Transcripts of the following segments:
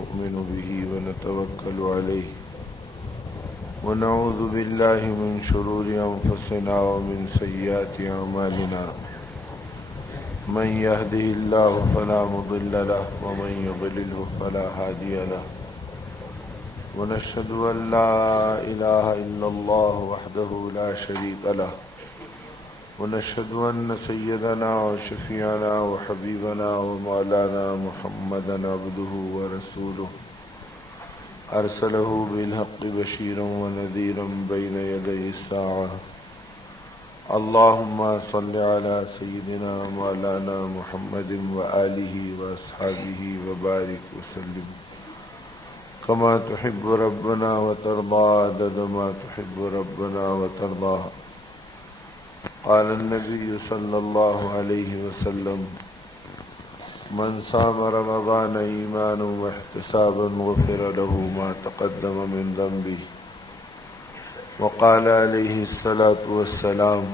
ونؤمن به ونتوكل عليه ونعوذ بالله من شرور أنفسنا ومن سيئات أعمالنا من يهده الله فلا مضل له ومن يضلله فلا هادي له ونشهد أن لا إله إلا الله وحده لا شريك له ونشهد أن سيدنا وشفيعنا وحبيبنا ومولانا محمدا عبده ورسوله أرسله بالحق بشيرا ونذيرا بين يدي الساعة اللهم صل على سيدنا مولانا محمد وآله وأصحابه وبارك وسلم كما تحب ربنا وترضى عدد ما تحب ربنا وترضى قال النبي صلى الله عليه وسلم من صام رمضان إيمانا واحتسابا غفر له ما تقدم من ذنبه وقال عليه الصلاة والسلام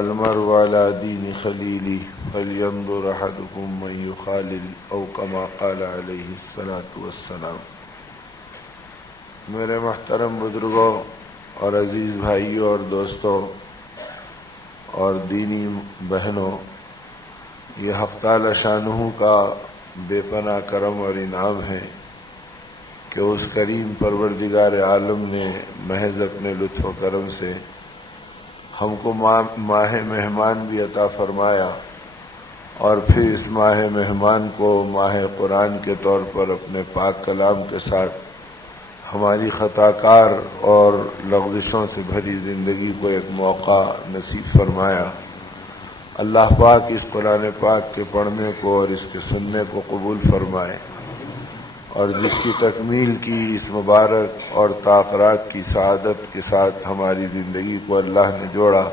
المرء على دين خليله فلينظر أحدكم من يخالل أو كما قال عليه الصلاة والسلام. میرے محترم بزرگوں اور عزیز بھائیوں اور دوستوں اور دینی بہنوں، یہ حق تعالی شانہ کا بے پناہ کرم اور انعام ہے کہ اس کریم پروردگار عالم نے محض اپنے لطف و کرم سے ہم کو ماہ مہمان بھی عطا فرمایا اور پھر اس ماہ مہمان کو ماہ قرآن کے طور پر اپنے پاک کلام کے ساتھ ہماری خطاکار اور لغزشوں سے بھری زندگی کو ایک موقع نصیب فرمایا. اللہ پاک اس قرآن پاک کے پڑھنے کو اور اس کے سننے کو قبول فرمائے اور جس کی تکمیل کی اس مبارک اور تاخرات کی سعادت کے ساتھ ہماری زندگی کو اللہ نے جوڑا.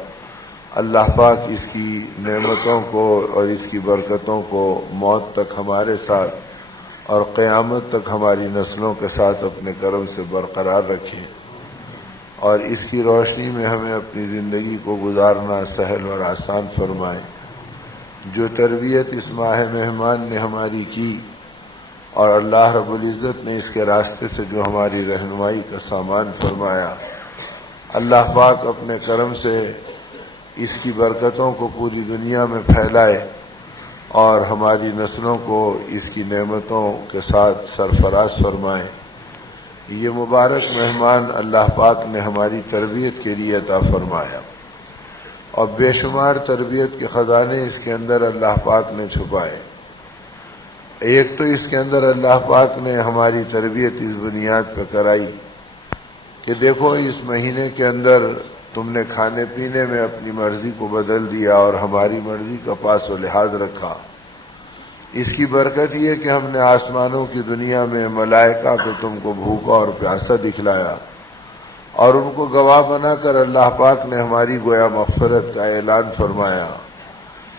اللہ پاک اس کی نعمتوں کو اور اس کی برکتوں کو موت تک ہمارے ساتھ اور قیامت تک ہماری نسلوں کے ساتھ اپنے کرم سے برقرار رکھیں اور اس کی روشنی میں ہمیں اپنی زندگی کو گزارنا سہل اور آسان فرمائیں. جو تربیت اس ماہ مہمان نے ہماری کی اور اللہ رب العزت نے اس کے راستے سے جو ہماری رہنمائی کا سامان فرمایا، اللہ پاک اپنے کرم سے اس کی برکتوں کو پوری دنیا میں پھیلائے اور ہماری نسلوں کو اس کی نعمتوں کے ساتھ سرفراز فرمائے. یہ مبارک مہمان اللہ پاک نے ہماری تربیت کے لیے عطا فرمایا اور بے شمار تربیت کے خزانے اس کے اندر اللہ پاک نے چھپائے. ایک تو اس کے اندر اللہ پاک نے ہماری تربیت اس بنیاد پہ کرائی کہ دیکھو اس مہینے کے اندر تم نے کھانے پینے میں اپنی مرضی کو بدل دیا اور ہماری مرضی کا پاس و لحاظ رکھا. اس کی برکت یہ کہ ہم نے آسمانوں کی دنیا میں ملائکہ کو تم کو بھوکا اور پیاسا دکھلایا اور ان کو گواہ بنا کر اللہ پاک نے ہماری گویا مغفرت کا اعلان فرمایا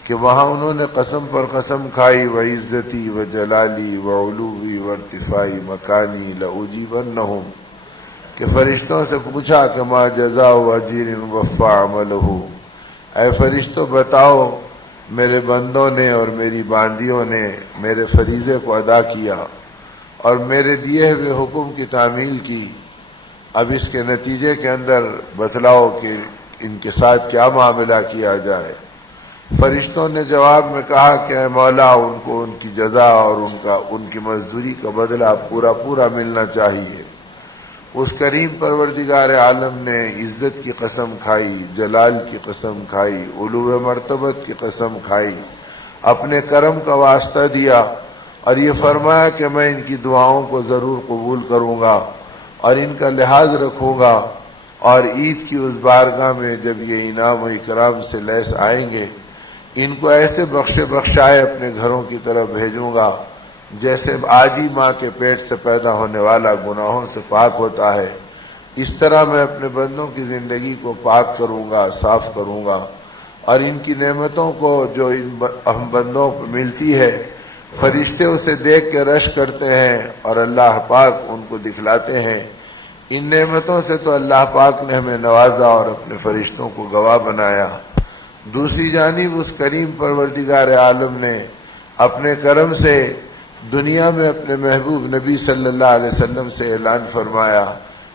کہ وہاں انہوں نے قسم پر قسم کھائی وعزتی وجلالی وعلوی وارتفاعی مکانی لأجیبنہم، کہ فرشتوں سے پوچھا کہ ما جزاء اجیر وفى عملہ، اے فرشتوں بتاؤ میرے بندوں نے اور میری باندیوں نے میرے فریضے کو ادا کیا اور میرے دیے ہوئے حکم کی تعمیل کی، اب اس کے نتیجے کے اندر بتلاؤ کہ ان کے ساتھ کیا معاملہ کیا جائے. فرشتوں نے جواب میں کہا کہ اے مولا ان کو ان کی جزا اور ان کی مزدوری کا بدلہ پورا ملنا چاہیے. اس کریم پروردگار عالم نے عزت کی قسم کھائی، جلال کی قسم کھائی، علو مرتبت کی قسم کھائی، اپنے کرم کا واسطہ دیا اور یہ فرمایا کہ میں ان کی دعاؤں کو ضرور قبول کروں گا اور ان کا لحاظ رکھوں گا اور عید کی اس بارگاہ میں جب یہ انعام و اکرام سے لیس آئیں گے ان کو ایسے بخشائے اپنے گھروں کی طرف بھیجوں گا جیسے آج ہی ماں کے پیٹ سے پیدا ہونے والا گناہوں سے پاک ہوتا ہے. اس طرح میں اپنے بندوں کی زندگی کو پاک کروں گا، صاف کروں گا اور ان کی نعمتوں کو جو ہم بندوں کو ملتی ہے فرشتے اسے دیکھ کے رش کرتے ہیں اور اللہ پاک ان کو دکھلاتے ہیں. ان نعمتوں سے تو اللہ پاک نے ہمیں نوازا اور اپنے فرشتوں کو گواہ بنایا. دوسری جانب اس کریم پروردگار عالم نے اپنے کرم سے دنیا میں اپنے محبوب نبی صلی اللہ علیہ وسلم سے اعلان فرمایا،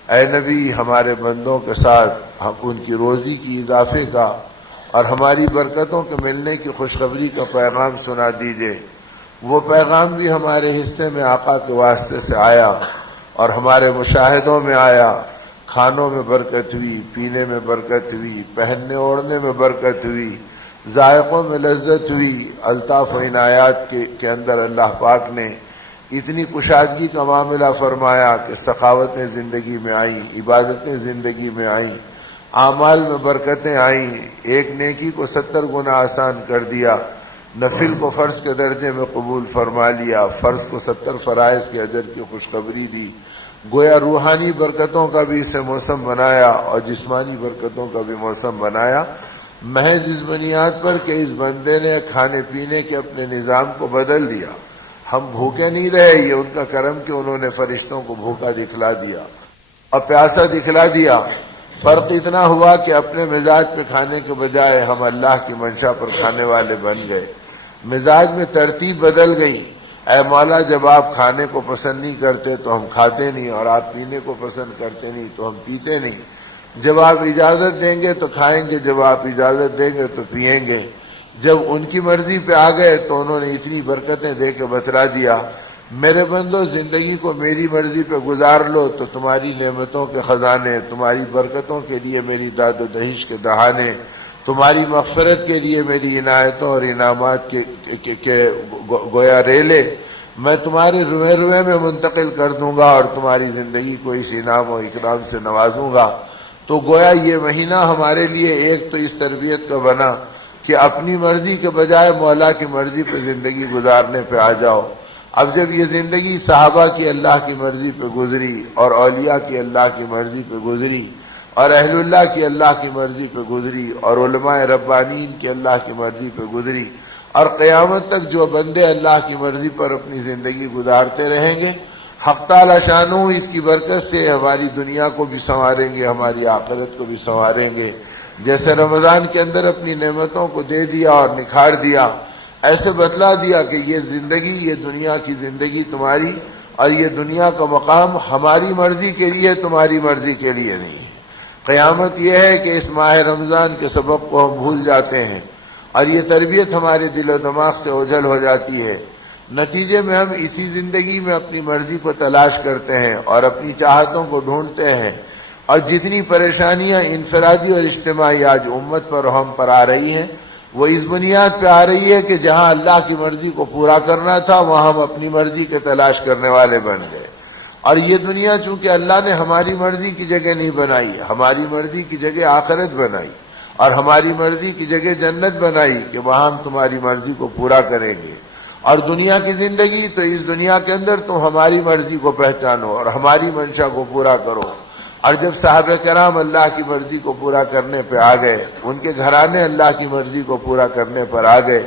اے نبی ہمارے بندوں کے ساتھ ہم ان کی روزی کی اضافے کا اور ہماری برکتوں کے ملنے کی خوشخبری کا پیغام سنا دیجئے۔ وہ پیغام بھی ہمارے حصے میں آقا کے واسطے سے آیا اور ہمارے مشاہدوں میں آیا۔ کھانوں میں برکت ہوئی، پینے میں برکت ہوئی، پہننے اوڑھنے میں برکت ہوئی، ذائقوں میں لذت ہوئی۔ الطاف و عنایات کے اندر اللہ پاک نے اتنی کشادگی کا معاملہ فرمایا کہ سخاوتیں زندگی میں آئیں، عبادتیں زندگی میں آئیں، اعمال میں برکتیں آئیں۔ ایک نیکی کو 70 گنا آسان کر دیا، نفل کو فرض کے درجے میں قبول فرما لیا، فرض کو 70 فرائض کے اجر کی خوشخبری دی۔ گویا روحانی برکتوں کا بھی اسے موسم بنایا اور جسمانی برکتوں کا بھی موسم بنایا، محض اس بنیاد پر کہ اس بندے نے کھانے پینے کے اپنے نظام کو بدل دیا۔ ہم بھوکے نہیں رہے، یہ ان کا کرم کہ انہوں نے فرشتوں کو بھوکا دکھلا دیا اور پیاسا دکھلا دیا۔ فرق اتنا ہوا کہ اپنے مزاج پہ کھانے کے بجائے ہم اللہ کی منشا پر کھانے والے بن گئے۔ مزاج میں ترتیب بدل گئی۔ اے مولا، جب آپ کھانے کو پسند نہیں کرتے تو ہم کھاتے نہیں، اور آپ پینے کو پسند کرتے نہیں تو ہم پیتے نہیں۔ جب آپ اجازت دیں گے تو کھائیں گے، جب آپ اجازت دیں گے تو پیئیں گے۔ جب ان کی مرضی پہ آ گئے تو انہوں نے اتنی برکتیں دے کے بتلا دیا، میرے بندو زندگی کو میری مرضی پہ گزار لو تو تمہاری نعمتوں کے خزانے، تمہاری برکتوں کے لیے میری داد و دہش کے دہانے، تمہاری مغفرت کے لیے میری عنایتوں اور انعامات کے گویا ریلے میں تمہارے روئے روئے میں منتقل کر دوں گا اور تمہاری زندگی کو اس انعام و اکرام سے نوازوں گا۔ تو گویا یہ مہینہ ہمارے لیے ایک تو اس تربیت کا بنا کہ اپنی مرضی کے بجائے مولا کی مرضی پہ زندگی گزارنے پہ آ جاؤ۔ اب جب یہ زندگی صحابہ کی اللہ کی مرضی پہ گزری اور اولیاء کی اللہ کی مرضی پہ گزری اور اہل اللہ کی اللہ کی مرضی پہ گزری اور علماء ربانین کی اللہ کی مرضی پہ گزری، اور قیامت تک جو بندے اللہ کی مرضی پر اپنی زندگی گزارتے رہیں گے، حق تعالی شانہ اس کی برکت سے ہماری دنیا کو بھی سنواریں گے، ہماری آخرت کو بھی سنواریں گے۔ جیسے رمضان کے اندر اپنی نعمتوں کو دے دیا اور نکھار دیا، ایسے بتلا دیا کہ یہ زندگی، یہ دنیا کی زندگی تمہاری، اور یہ دنیا کا مقام ہماری مرضی کے لیے، تمہاری مرضی کے لیے نہیں ہے۔ قیامت یہ ہے کہ اس ماہ رمضان کے سبق کو ہم بھول جاتے ہیں اور یہ تربیت ہمارے دل و دماغ سے اوجھل ہو جاتی ہے۔ نتیجے میں ہم اسی زندگی میں اپنی مرضی کو تلاش کرتے ہیں اور اپنی چاہتوں کو ڈھونڈتے ہیں، اور جتنی پریشانیاں انفرادی اور اجتماعی آج امت پر ہم پر آ رہی ہیں، وہ اس بنیاد پہ آ رہی ہے کہ جہاں اللہ کی مرضی کو پورا کرنا تھا وہاں ہم اپنی مرضی کے تلاش کرنے والے بن گئے۔ اور یہ دنیا چونکہ اللہ نے ہماری مرضی کی جگہ نہیں بنائی، ہماری مرضی کی جگہ آخرت بنائی اور ہماری مرضی کی جگہ جنت بنائی کہ وہاں ہم تمہاری مرضی کو پورا کریں گے۔ اور دنیا کی زندگی تو اس دنیا کے اندر تم ہماری مرضی کو پہچانو اور ہماری منشا کو پورا کرو۔ اور جب صحابہ کرام اللہ کی مرضی کو پورا کرنے پہ آ گئے، ان کے گھرانے اللہ کی مرضی کو پورا کرنے پر آ گئے،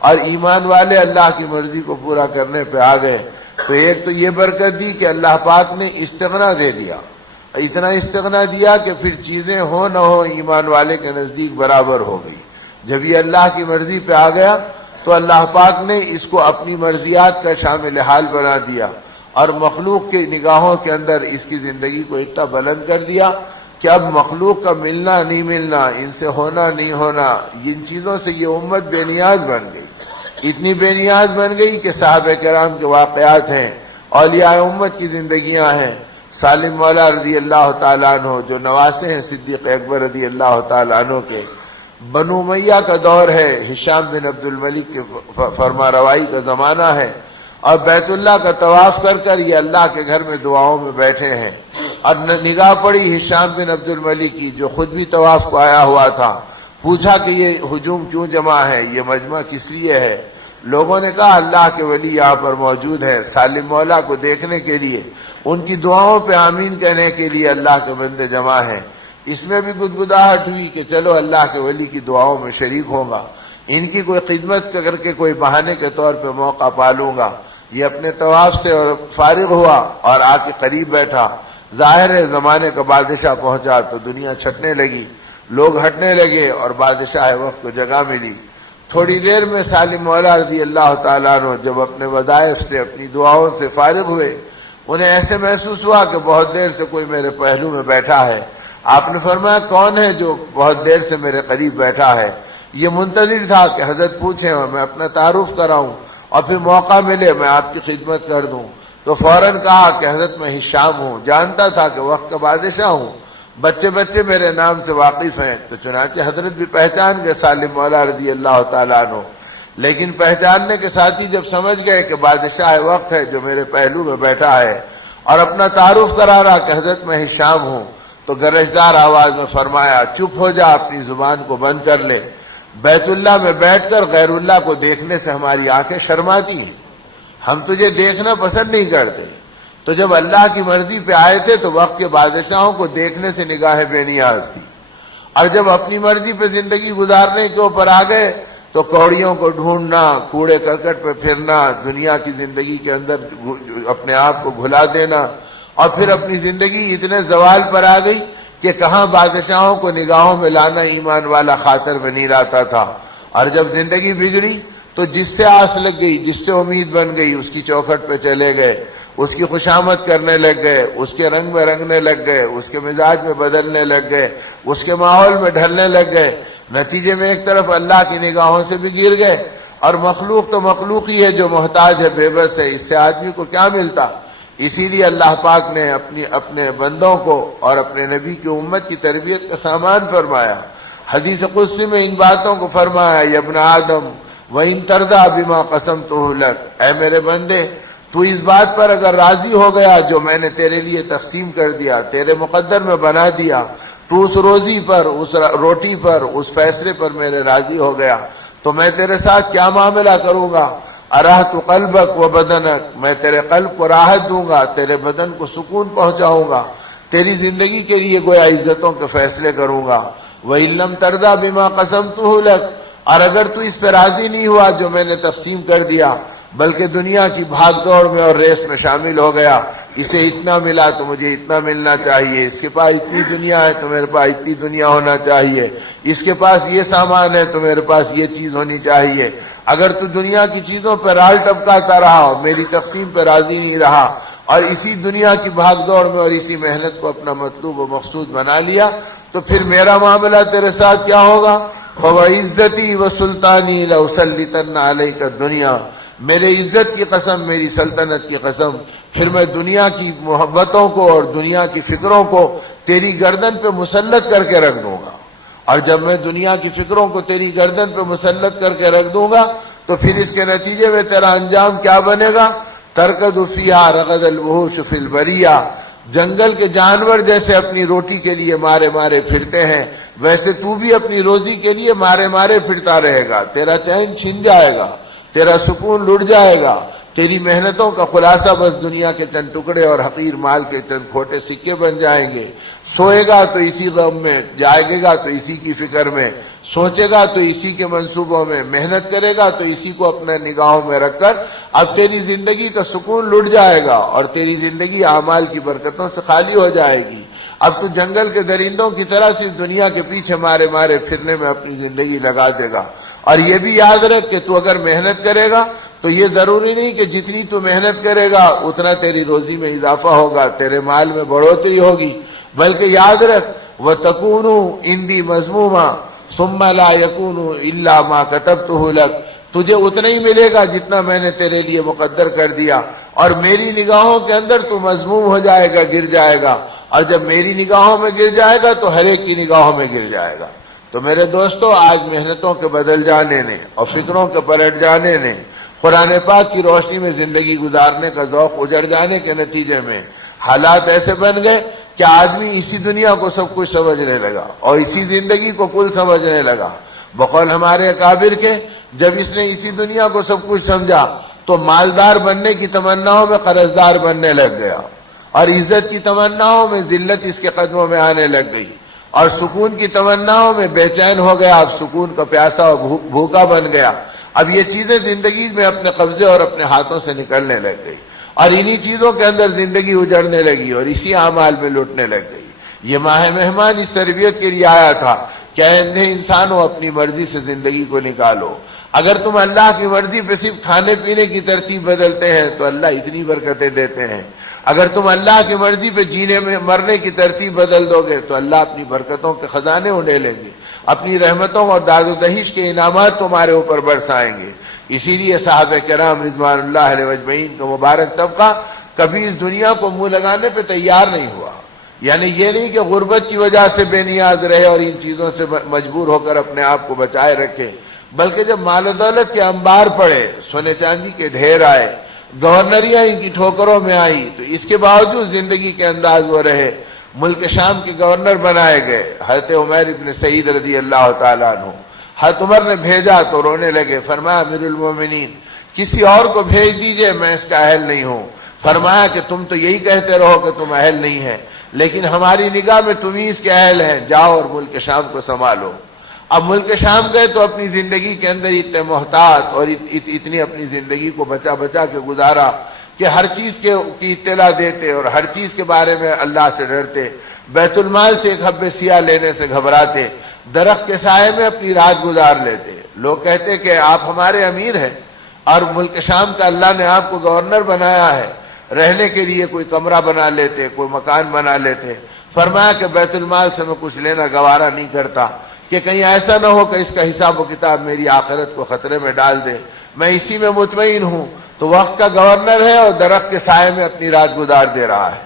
اور ایمان والے اللہ کی مرضی کو پورا کرنے پہ آ گئے، تو ایک تو یہ برکت دی کہ اللہ پاک نے استغنا دے دیا، اتنا استغنا دیا کہ پھر چیزیں ہو نہ ہو ایمان والے کے نزدیک برابر ہو گئی۔ جب یہ اللہ کی مرضی پہ آ گیا تو اللہ پاک نے اس کو اپنی مرضیات کا شامل حال بنا دیا اور مخلوق کی نگاہوں کے اندر اس کی زندگی کو اتنا بلند کر دیا کہ اب مخلوق کا ملنا نہیں ملنا، ان سے ہونا نہیں ہونا، ان چیزوں سے یہ امت بے نیاز بن گئی، اتنی بے نیاز بن گئی کہ صحابہ کرام کے واقعات ہیں، اولیاء امت کی زندگیاں ہیں۔ سالم مولا رضی اللہ تعالیٰ عنہ جو نواسے ہیں صدیق اکبر رضی اللہ تعالیٰ عنہ کے، بنو امیہ کا دور ہے، ہشام بن عبد الملک کے فرما روائی کا زمانہ ہے، اور بیت اللہ کا طواف کر کر یہ اللہ کے گھر میں دعاؤں میں بیٹھے ہیں، اور نگاہ پڑی ہشام بن عبد الملک کی جو خود بھی طواف کو آیا ہوا تھا۔ پوچھا کہ یہ ہجوم کیوں جمع ہے، یہ مجمع کس لیے ہے؟ لوگوں نے کہا اللہ کے ولی یہاں پر موجود ہے، سالم مولا کو دیکھنے کے لیے، ان کی دعاؤں پہ آمین کہنے کے لیے اللہ کے بندے جمع ہیں۔ اس میں بھی گدگداہٹ ہوئی کہ چلو اللہ کے ولی کی دعاؤں میں شریک ہوں گا، ان کی کوئی خدمت کر کے کوئی بہانے کے طور پہ موقع پالوں گا۔ یہ اپنے طواف سے فارغ ہوا اور آ کے قریب بیٹھا۔ ظاہر ہے زمانے کا بادشاہ پہنچا تو دنیا چھٹنے لگی، لوگ ہٹنے لگے اور بادشاہ وقت کو جگہ ملی۔ تھوڑی دیر میں سالم مولا رضی اللہ تعالیٰ عنہ جب اپنے وظائف سے اپنی دعاؤں سے فارغ ہوئے، انہیں ایسے محسوس ہوا کہ بہت دیر سے کوئی میرے پہلو میں بیٹھا ہے۔ آپ نے فرمایا کون ہے جو بہت دیر سے میرے قریب بیٹھا ہے؟ یہ منتظر تھا کہ حضرت پوچھیں اور میں اپنا تعارف کراؤں اور پھر موقع ملے میں آپ کی خدمت کر دوں۔ تو فوراً کہا کہ حضرت میں ہشام ہوں، جانتا تھا کہ وقت کا بادشاہ ہوں، بچے بچے میرے نام سے واقف ہیں۔ تو چنانچہ حضرت بھی پہچان گئے سالم مولا رضی اللہ تعالیٰ عنہ، لیکن پہچاننے کے ساتھ ہی جب سمجھ گئے کہ بادشاہ وقت ہے جو میرے پہلو میں بیٹھا ہے اور اپنا تعارف کرا رہا کہ حضرت میں ہشام ہوں، تو گرجدار آواز میں فرمایا چپ ہو جا، اپنی زبان کو بند کر لے۔ بیت اللہ میں بیٹھ کر غیر اللہ کو دیکھنے سے ہماری آنکھیں شرماتی ہیں، ہم تجھے دیکھنا پسند نہیں کرتے۔ تو جب اللہ کی مرضی پہ آئے تھے تو وقت کے بادشاہوں کو دیکھنے سے نگاہ بے نیاز تھی، اور جب اپنی مرضی پہ زندگی گزارنے کے اوپر آ گئے تو کوڑیوں کو ڈھونڈنا، کوڑے کرکٹ پہ پھرنا، دنیا کی زندگی کے اندر اپنے آپ کو بھلا دینا، اور پھر اپنی زندگی اتنے زوال پر آ گئی کہ کہاں بادشاہوں کو نگاہوں میں لانا ایمان والا خاطر میں نہیں لاتا تھا۔ اور جب زندگی بگڑی تو جس سے آس لگ گئی، جس سے امید بن گئی، اس کی چوکھٹ پہ چلے گئے، اس کی خوشامد کرنے لگ گئے، اس کے رنگ میں رنگنے لگ گئے، اس کے مزاج میں بدلنے لگ گئے، اس کے ماحول میں ڈھلنے لگ گئے۔ نتیجے میں ایک طرف اللہ کی نگاہوں سے بھی گر گئے، اور مخلوق تو مخلوق ہی ہے جو محتاج ہے، بے بس ہے، اس سے آدمی کو کیا ملتا۔ اسی لیے اللہ پاک نے اپنے بندوں کو اور اپنے نبی کی امت کی تربیت کا سامان فرمایا۔ حدیث قدسی میں ان باتوں کو فرمایا، یا ابن آدم وَإِن تَرْضَىٰ بِمَا قَسَمْتُهُ لَكَ، اے میرے بندے تو اس بات پر اگر راضی ہو گیا جو میں نے تیرے لیے تقسیم کر دیا، تیرے مقدر میں بنا دیا، تو اس روزی پر، اس روٹی پر، اس فیصلے پر میرے راضی ہو گیا، تو میں تیرے ساتھ کیا معاملہ کروں گا؟ ارحت قلبک و بدنک، میں تیرے قلب کو راحت دوں گا، تیرے بدن کو سکون پہنچاؤں گا، تیری زندگی کے لیے گویا عزتوں کے فیصلے کروں گا۔ وَإِن لَّمْ تَرْضَىٰ بِمَا قَسَمْتُهُ لَكَ، اور اگر تو اس پہ راضی نہیں ہوا جو میں نے تقسیم کر دیا، بلکہ دنیا کی بھاگ دوڑ میں اور ریس میں شامل ہو گیا، اسے اتنا ملا تو مجھے اتنا ملنا چاہیے، اس کے پاس اتنی دنیا ہے تو میرے پاس اتنی دنیا ہونا چاہیے، اس کے پاس یہ سامان ہے تو میرے پاس یہ چیز ہونی چاہیے۔ اگر تو دنیا کی چیزوں پہ رال ٹپکاتا رہا اور میری تقسیم پہ راضی نہیں رہا، اور اسی دنیا کی بھاگ دوڑ میں اور اسی محنت کو اپنا مطلوب و مقصود بنا لیا، تو پھر میرا معاملہ تیرے ساتھ کیا ہوگا؟ فَوَعِزَّتِي وَسُلْطَانِي لَأُسَلِّطَنَّ عَلَيْكَ الدُّنْيَا، میرے عزت کی قسم، میری سلطنت کی قسم، پھر میں دنیا کی محبتوں کو اور دنیا کی فکروں کو تیری گردن پہ مسلط کر کے رکھ دوں گا۔ اور جب میں دنیا کی فکروں کو تیری گردن پہ مسلط کر کے رکھ دوں گا تو پھر اس کے نتیجے میں تیرا انجام کیا بنے گا؟ ترکض فیہا رغد الوحوش فی البریہ، جنگل کے جانور جیسے اپنی روٹی کے لیے مارے مارے پھرتے ہیں، ویسے تو بھی اپنی روزی کے لیے مارے مارے پھرتا رہے گا، تیرا چین چھن جائے گا، تیرا سکون لٹ جائے گا، تیری محنتوں کا خلاصہ بس دنیا کے چند ٹکڑے اور حقیر مال کے چند کھوٹے سکے بن جائیں گے۔ سوئے گا تو اسی غم میں، جاگے گا تو اسی کی فکر میں، سوچے گا تو اسی کے منصوبوں میں، محنت کرے گا تو اسی کو اپنے نگاہوں میں رکھ کر اب تیری زندگی کا سکون لٹ جائے گا اور تیری زندگی اعمال کی برکتوں سے خالی ہو جائے گی۔ اب تو جنگل کے درندوں کی طرح صرف دنیا کے پیچھے مارے مارے پھرنے میں اپنی زندگی لگا دے گا۔ اور یہ بھی یاد رکھ کہ تو اگر محنت کرے گا تو یہ ضروری نہیں کہ جتنی تو محنت کرے گا اتنا تیری روزی میں اضافہ ہوگا، تیرے مال میں بڑھوتری ہوگی، بلکہ یاد رکھ وَتَكُونُ عِندِي مَذْمُومًا ثُمَّ لَا يَكُونُ إِلَّا مَا كَتَبْتُهُ لَكَ، تجھے اتنا ہی ملے گا جتنا میں نے تیرے لیے مقدر کر دیا، اور میری نگاہوں کے اندر تو مذموم ہو جائے گا، گر جائے گا، اور جب میری نگاہوں میں گر جائے گا تو ہر ایک کی نگاہوں میں گر جائے گا۔ تو میرے دوستو، آج محنتوں کے بدل جانے نے اور فکروں کے پلٹ جانے نے، قرآن پاک کی روشنی میں زندگی گزارنے کا ذوق اجڑ جانے کے نتیجے میں حالات ایسے بن گئے کہ آدمی اسی دنیا کو سب کچھ سمجھنے لگا اور اسی زندگی کو کل سمجھنے لگا۔ بقول ہمارے اکابر کے، جب اس نے اسی دنیا کو سب کچھ سمجھا تو مالدار بننے کی تمناؤں میں قرضدار بننے لگ گیا، اور عزت کی تمناؤں میں ذلت اس کے قدموں میں آنے لگ گئی، اور سکون کی تمناؤں میں بے چین ہو گیا، اب سکون کا پیاسا اور بھوکا بن گیا۔ اب یہ چیزیں زندگی میں اپنے قبضے اور اپنے ہاتھوں سے نکلنے لگ گئی، اور انہی چیزوں کے اندر زندگی اجڑنے لگی اور اسی اعمال میں لوٹنے لگ گئی۔ یہ ماہ مہمان اس تربیت کے لیے آیا تھا کہ اے اندھے انسانوں، اپنی مرضی سے زندگی کو نکالو، اگر تم اللہ کی مرضی پہ صرف کھانے پینے کی ترتیب بدلتے ہیں تو اللہ اتنی برکتیں دیتے ہیں. اگر تم اللہ کی مرضی پہ جینے میں مرنے کی ترتیب بدل دو گے تو اللہ اپنی برکتوں کے خزانے اڑے لیں گے, اپنی رحمتوں اور داد و دہیش کے انعامات تمہارے اوپر برسائیں گے. اسی لیے صحابہ کرام رضوان اللہ علیہ اجمعین کا مبارک طبقہ کبھی اس دنیا کو منہ لگانے پہ تیار نہیں ہوا. یعنی یہ نہیں کہ غربت کی وجہ سے بے نیاز رہے اور ان چیزوں سے مجبور ہو کر اپنے آپ کو بچائے رکھے, بلکہ جب مال و دولت کے انبار پڑے, سونے چاندی کے ڈھیر آئے, گورنریاں ان کی ٹھوکروں میں آئی, تو اس کے باوجود زندگی کے انداز وہ رہے. ملک شام کے گورنر بنائے گئے حضرت عمیر ابن سعید رضی اللہ تعالیٰ عنہ. حضرت عمر نے بھیجا تو رونے لگے, فرمایا امیر المومنین کسی اور کو بھیج دیجئے, میں اس کا اہل نہیں ہوں. فرمایا کہ تم تو یہی کہتے رہو کہ تم اہل نہیں ہے, لیکن ہماری نگاہ میں تم ہی اس کے اہل ہیں, جاؤ اور ملک شام کو سنبھالو. اب ملک شام گئے تو اپنی زندگی کے اندر اتنے محتاط اور اتنی اپنی زندگی کو بچا بچا کے گزارا کہ ہر چیز کی اطلاع دیتے اور ہر چیز کے بارے میں اللہ سے ڈرتے. بیت المال سے ایک حبے سیاہ لینے سے گھبراتے, درخت کے سائے میں اپنی رات گزار لیتے. لوگ کہتے کہ آپ ہمارے امیر ہیں اور ملک شام کا اللہ نے آپ کو گورنر بنایا ہے, رہنے کے لیے کوئی کمرہ بنا لیتے, کوئی مکان بنا لیتے. فرمایا کہ بیت المال سے میں کچھ لینا گوارا نہیں کرتا کہ کہیں ایسا نہ ہو کہ اس کا حساب و کتاب میری آخرت کو خطرے میں ڈال دے, میں اسی میں مطمئن ہوں. تو وقت کا گورنر ہے اور درخت کے سائے میں اپنی رات گزار دے رہا ہے,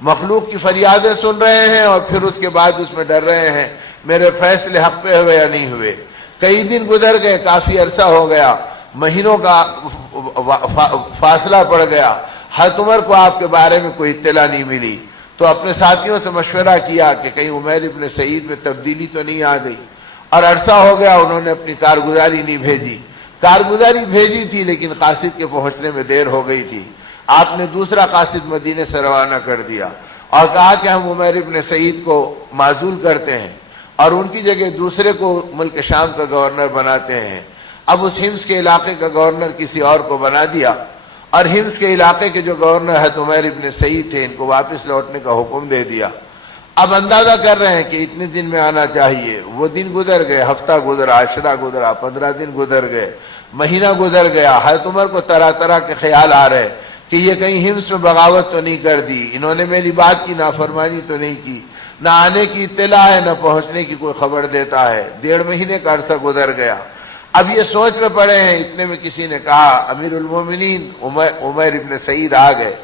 مخلوق کی فریادیں سن رہے ہیں اور پھر اس کے بعد اس میں ڈر رہے ہیں میرے فیصلے حق پہ ہوئے یا نہیں ہوئے. کئی دن گزر گئے, کافی عرصہ ہو گیا, مہینوں کا فاصلہ پڑ گیا. حضرت عمر کو آپ کے بارے میں کوئی اطلاع نہیں ملی, تو اپنے ساتھیوں سے مشورہ کیا کہ کہیں عمیر ابن سعید میں تبدیلی تو نہیں آ گئی. اور عرصہ ہو گیا انہوں نے اپنی کارگزاری نہیں بھیجی. کارگزاری بھیجی تھی لیکن قاصد کے پہنچنے میں دیر ہو گئی تھی. آپ نے دوسرا قاصد مدینے سے روانہ کر دیا اور کہا کہ ہم عمیر ابن سعید کو معزول کرتے ہیں اور ان کی جگہ دوسرے کو ملک شام کا گورنر بناتے ہیں. اب اس حمص کے علاقے کا گورنر کسی اور کو بنا دیا اور حمص کے علاقے کے جو گورنر حضرت عمیر ابن سعید تھے ان کو واپس لوٹنے کا حکم دے دیا. اب اندازہ کر رہے ہیں کہ اتنے دن میں آنا چاہیے. وہ دن گزر گئے, ہفتہ گزرا, عشرہ گزرا, 15 دن گزر گئے, مہینہ گزر گیا. حضرت عمر کو طرح طرح کے خیال آ رہے کہ یہ کہیں حمص میں بغاوت تو نہیں کر دی, انہوں نے میری بات کی نافرمانی تو نہیں کی, نہ آنے کی اطلاع ہے نہ پہنچنے کی کوئی خبر دیتا ہے. 1.5 مہینے کا عرصہ گزر گیا. اب یہ سوچ میں پڑے ہیں, اتنے میں کسی نے کہا امیر المومنین عمیر ابن سعید آ گئے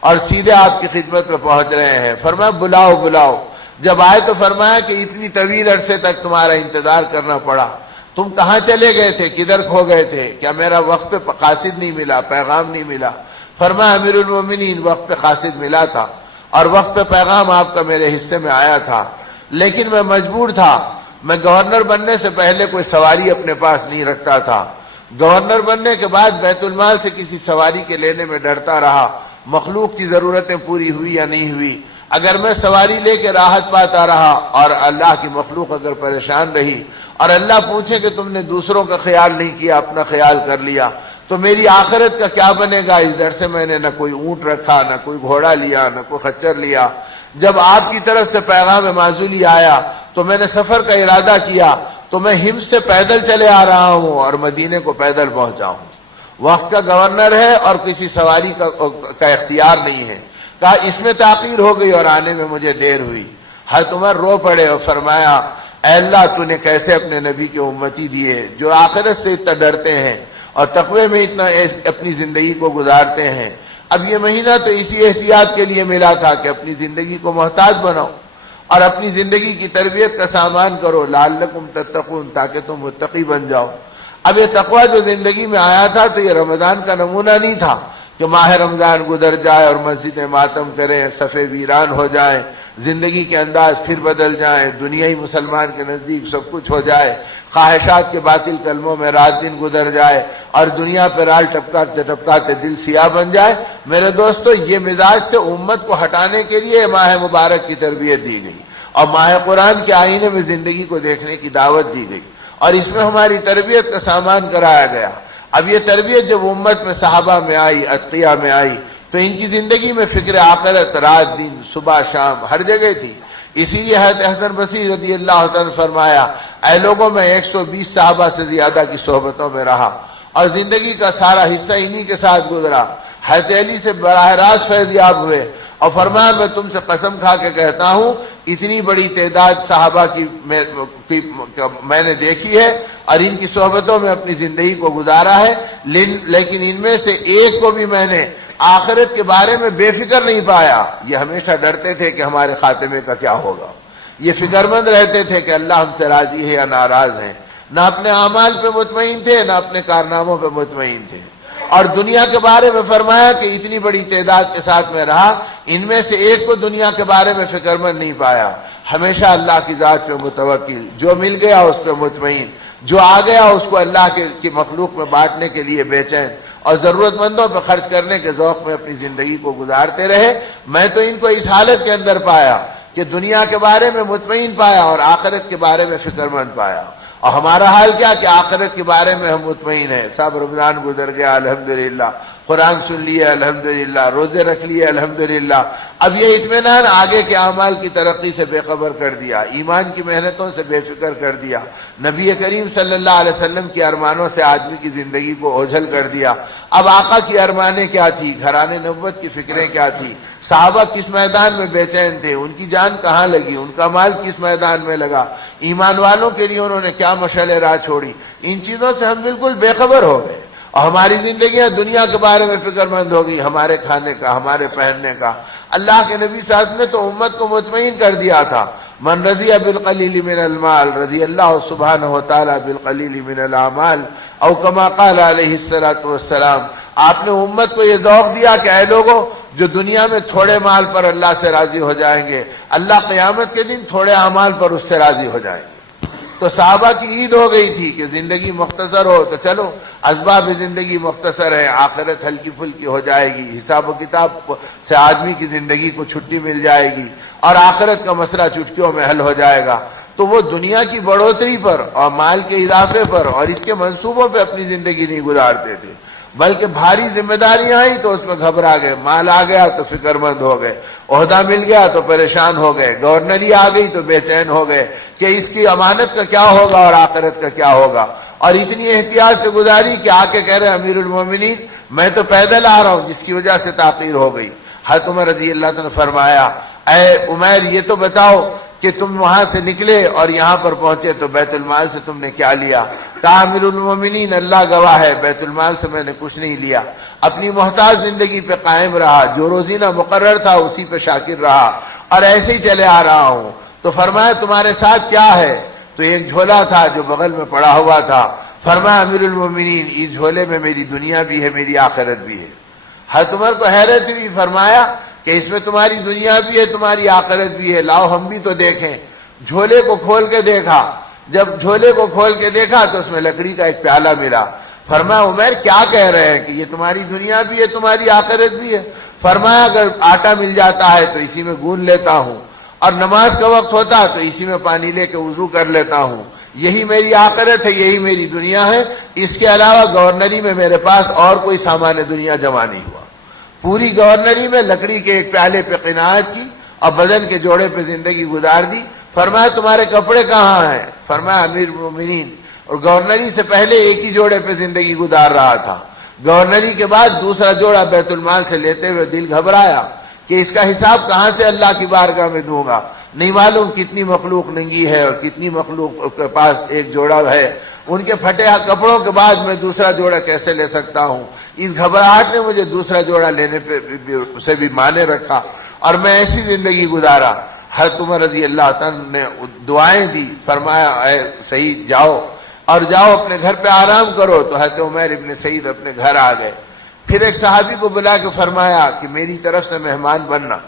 اور سیدھے آپ کی خدمت میں پہنچ رہے ہیں. فرمایا بلاؤ بلاؤ. جب آئے تو فرمایا کہ اتنی طویل عرصے تک تمہارا انتظار کرنا پڑا, تم کہاں چلے گئے تھے, کدھر کھو گئے تھے, کیا میرا وقت پہ قاصد نہیں ملا, پیغام نہیں ملا؟ فرمایا امیر المومنین وقت پہ قاصد ملا تھا اور وقت پہ پیغام آپ کا میرے حصے میں آیا تھا, لیکن میں مجبور تھا. میں گورنر بننے سے پہلے کوئی سواری اپنے پاس نہیں رکھتا تھا, گورنر بننے کے بعد بیت المال سے کسی سواری کے لینے میں ڈرتا رہا, مخلوق کی ضرورتیں پوری ہوئی یا نہیں ہوئی. اگر میں سواری لے کے راحت پاتا رہا اور اللہ کی مخلوق اگر پریشان رہی اور اللہ پوچھے کہ تم نے دوسروں کا خیال نہیں کیا, اپنا خیال کر لیا, تو میری آخرت کا کیا بنے گا؟ اس ڈر سے میں نے نہ کوئی اونٹ رکھا, نہ کوئی گھوڑا لیا, نہ کوئی خچر لیا. جب آپ کی طرف سے پیغام معزولی آیا تو میں نے سفر کا ارادہ کیا, تو میں حمص سے پیدل چلے آ رہا ہوں اور مدینے کو پیدل پہنچا ہوں. وقت کا گورنر ہے اور کسی سواری کا اختیار نہیں ہے. کہا اس میں تاخیر ہو گئی اور آنے میں مجھے دیر ہوئی. حضرت عمر رو پڑے اور فرمایا اے اللہ تو نے کیسے اپنے نبی کے امتی دیے جو آخرت سے اتنا ڈرتے ہیں اور تقوی میں اتنا اپنی زندگی کو گزارتے ہیں. اب یہ مہینہ تو اسی احتیاط کے لیے ملا تھا کہ اپنی زندگی کو محتاط بناؤ اور اپنی زندگی کی تربیت کا سامان کرو, لعلکم تتقون, تاکہ تم متقی بن جاؤ. اب یہ تقوی جو زندگی میں آیا تھا تو یہ رمضان کا نمونہ نہیں تھا کہ ماہ رمضان گزر جائے اور مسجدیں ماتم کریں, صفے ویران ہو جائیں, زندگی کے انداز پھر بدل جائیں, دنیا ہی مسلمان کے نزدیک سب کچھ ہو جائے, خواہشات کے باطل کلموں میں رات دن گزر جائے اور دنیا پہ رال ٹپکاتے ٹپکاتے دل سیاہ بن جائے. میرے دوستو, یہ مزاج سے امت کو ہٹانے کے لیے ماہ مبارک کی تربیت دی گئی اور ماہ قرآن کے آئینے میں زندگی کو دیکھنے کی دعوت دی گئی اور اس میں ہماری تربیت کا سامان کرایا گیا. اب یہ تربیت جب امت میں صحابہ میں آئی, اتقیاء میں آئی, تو ان کی زندگی میں فکر آخرت رات دن صبح شام ہر جگہ تھی. اسی لیے حضرت حسن بصری رضی اللہ عنہ نے فرمایا اے لوگوں میں 120 صحابہ سے زیادہ کی صحبتوں میں رہا اور زندگی کا سارا حصہ انہی کے ساتھ گزرا. حضرت علی سے براہ راست فیضیاب ہوئے اور فرمایا میں تم سے قسم کھا کے کہتا ہوں اتنی بڑی تعداد صحابہ کی میں نے دیکھی ہے اور ان کی صحبتوں میں اپنی زندگی کو گزارا ہے، لیکن ان میں سے ایک کو بھی میں نے آخرت کے بارے میں بے فکر نہیں پایا. یہ ہمیشہ ڈرتے تھے کہ ہمارے خاتمے کا کیا ہوگا، یہ فکر مند رہتے تھے کہ اللہ ہم سے راضی ہے یا ناراض ہے. نہ اپنے اعمال پہ مطمئن تھے نہ اپنے کارناموں پہ مطمئن تھے. اور دنیا کے بارے میں فرمایا کہ اتنی بڑی تعداد کے ساتھ میں رہا، ان میں سے ایک کو دنیا کے بارے میں فکر مند نہیں پایا. ہمیشہ اللہ کی ذات پہ متوکل، جو مل گیا اس پہ مطمئن، جو آ گیا اس کو اللہ کی مخلوق میں بانٹنے کے لیے بے چین اور ضرورت مندوں پہ خرچ کرنے کے ذوق میں اپنی زندگی کو گزارتے رہے. میں تو ان کو اس حالت کے اندر پایا کہ دنیا کے بارے میں مطمئن پایا اور آخرت کے بارے میں فکر مند پایا. اور ہمارا حال کیا کہ آخرت کے بارے میں ہم مطمئن ہیں. سب رمضان گزر گیا الحمدللہ، قرآن سن لیا الحمدللہ، روزے رکھ لیے الحمدللہ. اب یہ اطمینان آگے کے اعمال کی ترقی سے بے خبر کر دیا، ایمان کی محنتوں سے بے فکر کر دیا، نبی کریم صلی اللہ علیہ وسلم کی ارمانوں سے آدمی کی زندگی کو اوجھل کر دیا. اب آقا کی ارمانیں کیا تھی، گھرانے نبوت کی فکریں کیا تھی، صحابہ کس میدان میں بے چین تھے، ان کی جان کہاں لگی، ان کا مال کس میدان میں لگا، ایمان والوں کے لیے انہوں نے کیا مشعل راہ چھوڑی، ان چیزوں سے ہم بالکل بے خبر ہو گئے. اور ہماری زندگیاں دنیا کے بارے میں فکر مند ہو گئی، ہمارے کھانے کا، ہمارے پہننے کا. اللہ کے نبی صلی اللہ علیہ وسلم نے تو امت کو مطمئن کر دیا تھا. من رضی بالقلیل من المال رضی اللہ سبحانہ وتعالی بالقلیل من الاعمال او کما قال علیہ الصلوۃ والسلام. آپ نے امت کو یہ ذوق دیا کہ اے لوگوں، جو دنیا میں تھوڑے مال پر اللہ سے راضی ہو جائیں گے، اللہ قیامت کے دن تھوڑے اعمال پر اس سے راضی ہو جائیں گے. تو صحابہ کی عید ہو گئی تھی کہ زندگی مختصر ہو تو چلو اسباب زندگی مختصر ہے، آخرت ہلکی پھلکی ہو جائے گی، حساب و کتاب سے آدمی کی زندگی کو چھٹی مل جائے گی اور آخرت کا مسئلہ چٹکیوں میں حل ہو جائے گا. تو وہ دنیا کی بڑھوتری پر اور مال کے اضافے پر اور اس کے منصوبوں پہ اپنی زندگی نہیں گزارتے تھے، بلکہ بھاری ذمہ داریاں آئیں تو اس میں گھبرا گئے، مال آ گیا تو فکر مند ہو گئے، عہدہ مل گیا تو پریشان ہو گئے، گورنری آ گئی تو بے چین ہو گئے کہ اس کی امانت کا کیا ہوگا اور آخرت کا کیا ہوگا. اور اتنی احتیاط سے گزاری کہ آ کے کہہ رہے امیر المومنین میں تو پیدل آ رہا ہوں، جس کی وجہ سے تاخیر ہو گئی. حضرت عمر رضی اللہ عنہ نے فرمایا اے عمیر یہ تو بتاؤ کہ تم وہاں سے نکلے اور یہاں پر پہنچے تو بیت المال سے تم نے کیا لیا؟ کہا امیر المومنین اللہ گواہ ہے بیت المال سے میں نے کچھ نہیں لیا، اپنی محتاج زندگی پہ قائم رہا، جو روزینہ مقرر تھا اسی پہ شاکر رہا اور ایسے ہی چلے آ رہا ہوں. تو فرمایا تمہارے ساتھ کیا ہے؟ تو ایک جھولا تھا جو بغل میں پڑا ہوا تھا. فرمایا امیر المومنین اس جھولے میں میری دنیا بھی ہے میری آخرت بھی ہے. حضرت عمر کو حیرت ہوئی، فرمایا کہ اس میں تمہاری دنیا بھی ہے تمہاری آخرت بھی ہے، لاؤ ہم بھی تو دیکھیں. جھولے کو کھول کے دیکھا، جب جھولے کو کھول کے دیکھا تو اس میں لکڑی کا ایک پیالہ ملا. فرمایا عمر کیا کہہ رہے ہیں کہ یہ تمہاری دنیا بھی ہے تمہاری آخرت بھی ہے؟ فرمایا اگر آٹا مل جاتا ہے تو اسی میں گون لیتا ہوں اور نماز کا وقت ہوتا تو اسی میں پانی لے کے وضو کر لیتا ہوں، یہی میری آخرت ہے یہی میری دنیا ہے. اس کے علاوہ گورنری میں میرے پاس اور کوئی سامان دنیا جمع نہیں ہوا. پوری گورنری میں لکڑی کے ایک پیالے پہ قناعت کی اور بدن کے جوڑے پہ زندگی گزار دی. فرمایا تمہارے کپڑے کہاں ہیں؟ فرمایا امیر المومنین اور گورنری سے پہلے ایک ہی جوڑے پہ زندگی گزار رہا تھا، گورنری کے بعد دوسرا جوڑا بیت المال سے لیتے ہوئے دل گھبرایا کہ اس کا حساب کہاں سے اللہ کی بارگاہ میں دوں گا. نہیں معلوم کتنی مخلوق ننگی ہے اور کتنی مخلوق کے پاس ایک جوڑا ہے، ان کے پھٹے کپڑوں کے بعد میں دوسرا جوڑا کیسے لے سکتا ہوں. اس گھبراہٹ نے مجھے دوسرا جوڑا لینے پہ سے بھی مانے رکھا اور میں ایسی زندگی گزارا. حضرت عمر رضی اللہ عنہ نے دعائیں دی، فرمایا اے سعید جاؤ اور جاؤ اپنے گھر پہ آرام کرو. تو حضرت عمر ابن سعید اپنے گھر آ گئے. پھر ایک صحابی کو بلا کے فرمایا کہ میری طرف سے مہمان بننا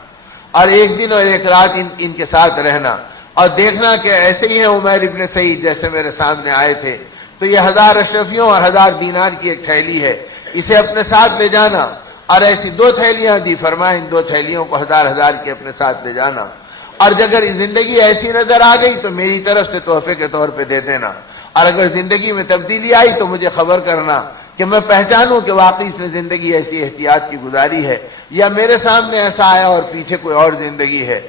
اور ایک دن اور ایک رات ان کے ساتھ رہنا اور دیکھنا کہ ایسے ہی ہیں عمر ابن سعید جیسے میرے سامنے آئے تھے. تو یہ 1000 اشرفیوں اور 1000 دینار کی ایک تھیلی ہے، اسے اپنے ساتھ لے جانا. اور ایسی 2 تھیلیاں دی، فرمایا ان 2 تھیلیوں کو 1000 کے اپنے ساتھ لے جانا اور اگر زندگی ایسی نظر آ گئی تو میری طرف سے تحفے کے طور پہ دے دینا اور اگر زندگی میں تبدیلی آئی تو مجھے خبر کرنا کہ میں پہچانوں کہ واقعی اس نے زندگی ایسی احتیاط کی گزاری ہے یا میرے سامنے ایسا آیا اور پیچھے کوئی اور زندگی ہے.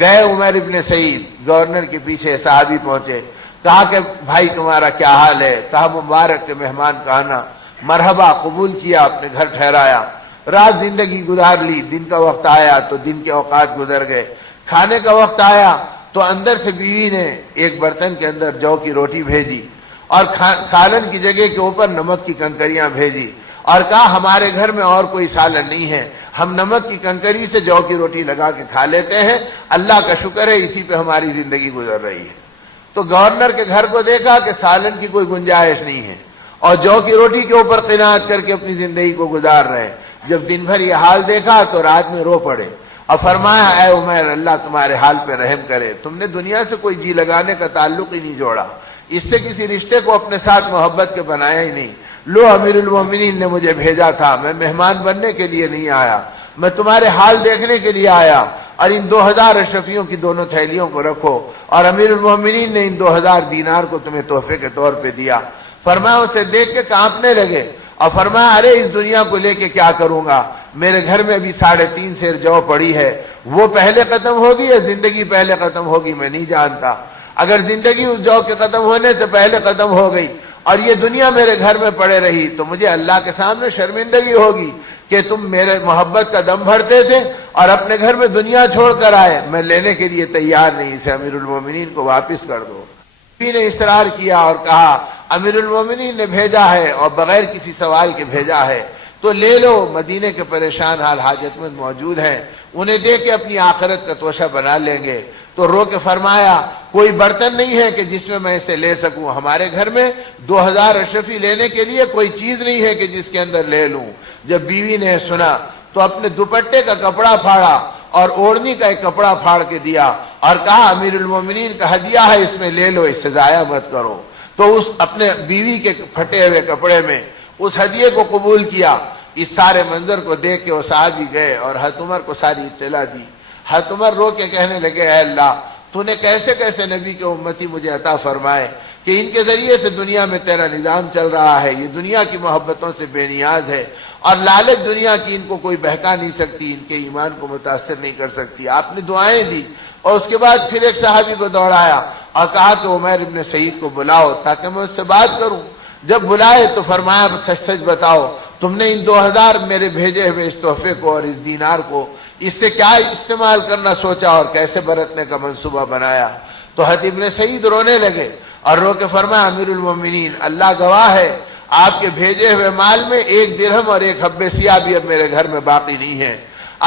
گئے عمر ابن سعید، گورنر کے پیچھے صحابی پہنچے. کہا کہ بھائی تمہارا کیا حال ہے؟ کہا مبارک کے مہمان کہنا، مرحبا، قبول کیا، اپنے گھر ٹھہرایا، رات زندگی گزار لی، دن کا وقت آیا تو دن کے اوقات گزر گئے، کھانے کا وقت آیا تو اندر سے بیوی نے ایک برتن کے اندر جو کی روٹی بھیجی اور سالن کی جگہ کے اوپر نمک کی کنکریاں بھیجی اور کہا ہمارے گھر میں اور کوئی سالن نہیں ہے، ہم نمک کی کنکری سے جو کی روٹی لگا کے کھا لیتے ہیں، اللہ کا شکر ہے اسی پہ ہماری زندگی گزر رہی ہے۔ تو گورنر کے گھر کو دیکھا کہ سالن کی کوئی گنجائش نہیں ہے اور جو کی روٹی کے اوپر قناعت کر کے اپنی زندگی کو گزار رہے ہیں۔ جب دن بھر یہ حال دیکھا تو رات میں رو پڑے اور فرمایا اے عمیر، اللہ تمہارے حال پہ رحم کرے، تم نے دنیا سے کوئی جی لگانے کا تعلق ہی نہیں جوڑا، اس سے کسی رشتے کو اپنے ساتھ محبت کے بنایا ہی نہیں۔ لو امیر المومنین نے مجھے بھیجا تھا، میں مہمان بننے کے لیے نہیں آیا، میں تمہارے حال دیکھنے کے لیے آیا، اور ان 2000 اشرفیوں کی دونوں تھیلیوں کو رکھو، اور امیر المومنین نے ان 2000 دینار کو تمہیں تحفے کے طور پہ دیا۔ فرمایا اسے دیکھ کے کانپنے لگے اور فرمایا ارے اس دنیا کو لے کے کیا کروں گا، میرے گھر میں ابھی 3.5 سیر جو پڑی ہے، وہ پہلے ختم ہوگی یا زندگی پہلے ختم ہوگی میں نہیں جانتا، اگر زندگی اس جو کے ختم ہونے سے پہلے ختم ہو گئی اور یہ دنیا میرے گھر میں پڑے رہی تو مجھے اللہ کے سامنے شرمندگی ہوگی کہ تم میرے محبت کا دم بھرتے تھے اور اپنے گھر میں دنیا چھوڑ کر آئے، میں لینے کے لیے تیار نہیں، اسے امیر المومنین کو واپس کر دو۔ بیوی نے اصرار کیا اور کہا امیر المومنین نے بھیجا ہے اور بغیر کسی سوال کے بھیجا ہے تو لے لو، مدینے کے پریشان حال حاجت مند موجود ہیں، انہیں دے کے اپنی آخرت کا توشہ بنا لیں گے۔ تو رو کے فرمایا کوئی برتن نہیں ہے کہ جس میں میں اسے لے سکوں، ہمارے گھر میں 2000 اشرفی لینے کے لیے کوئی چیز نہیں ہے کہ جس کے اندر لے لوں۔ جب بیوی نے سنا تو اپنے دوپٹے کا کپڑا پھاڑا اور اوڑھنی کا ایک کپڑا پھاڑ کے دیا اور کہا امیر المومنین کا ہدیہ ہے، اس میں لے لو، اس سے ضائع مت کرو۔ تو اس اپنے بیوی کے پھٹے ہوئے کپڑے میں اس ہدیے کو قبول کیا۔ اس سارے منظر کو دیکھ کے وہ صحابی گئے اور حضرت عمر کو ساری اطلاع دی۔ حضرت عمر رو کے کہنے لگے اے اللہ، تو نے کیسے کیسے نبی کے امتی مجھے عطا فرمائے کہ ان کے ذریعے سے دنیا میں تیرا نظام چل رہا ہے، یہ دنیا کی محبتوں سے بے نیاز ہے اور لالچ دنیا کی ان کو کوئی بہکا نہیں سکتی، ان کے ایمان کو متاثر نہیں کر سکتی۔ آپ نے دعائیں دی اور اس کے بعد پھر ایک صحابی کو دوڑایا اور کہا کہ عمیر ابن سعید کو بلاؤ تاکہ میں اس سے بات کروں۔ جب بلائے تو فرمایا سچ سچ بتاؤ، تم نے ان 2000 میرے بھیجے ہوئے اس تحفے کو اور اس دینار کو اس سے کیا استعمال کرنا سوچا اور کیسے برتنے کا منصوبہ بنایا؟ تو حضرت ابن سعید رونے لگے اور رو کے فرمایا امیر المومنین اللہ گواہ ہے، آپ کے بھیجے ہوئے مال میں 1 درہم اور 1 حبے سیاہ بھی اب میرے گھر میں باقی نہیں ہے۔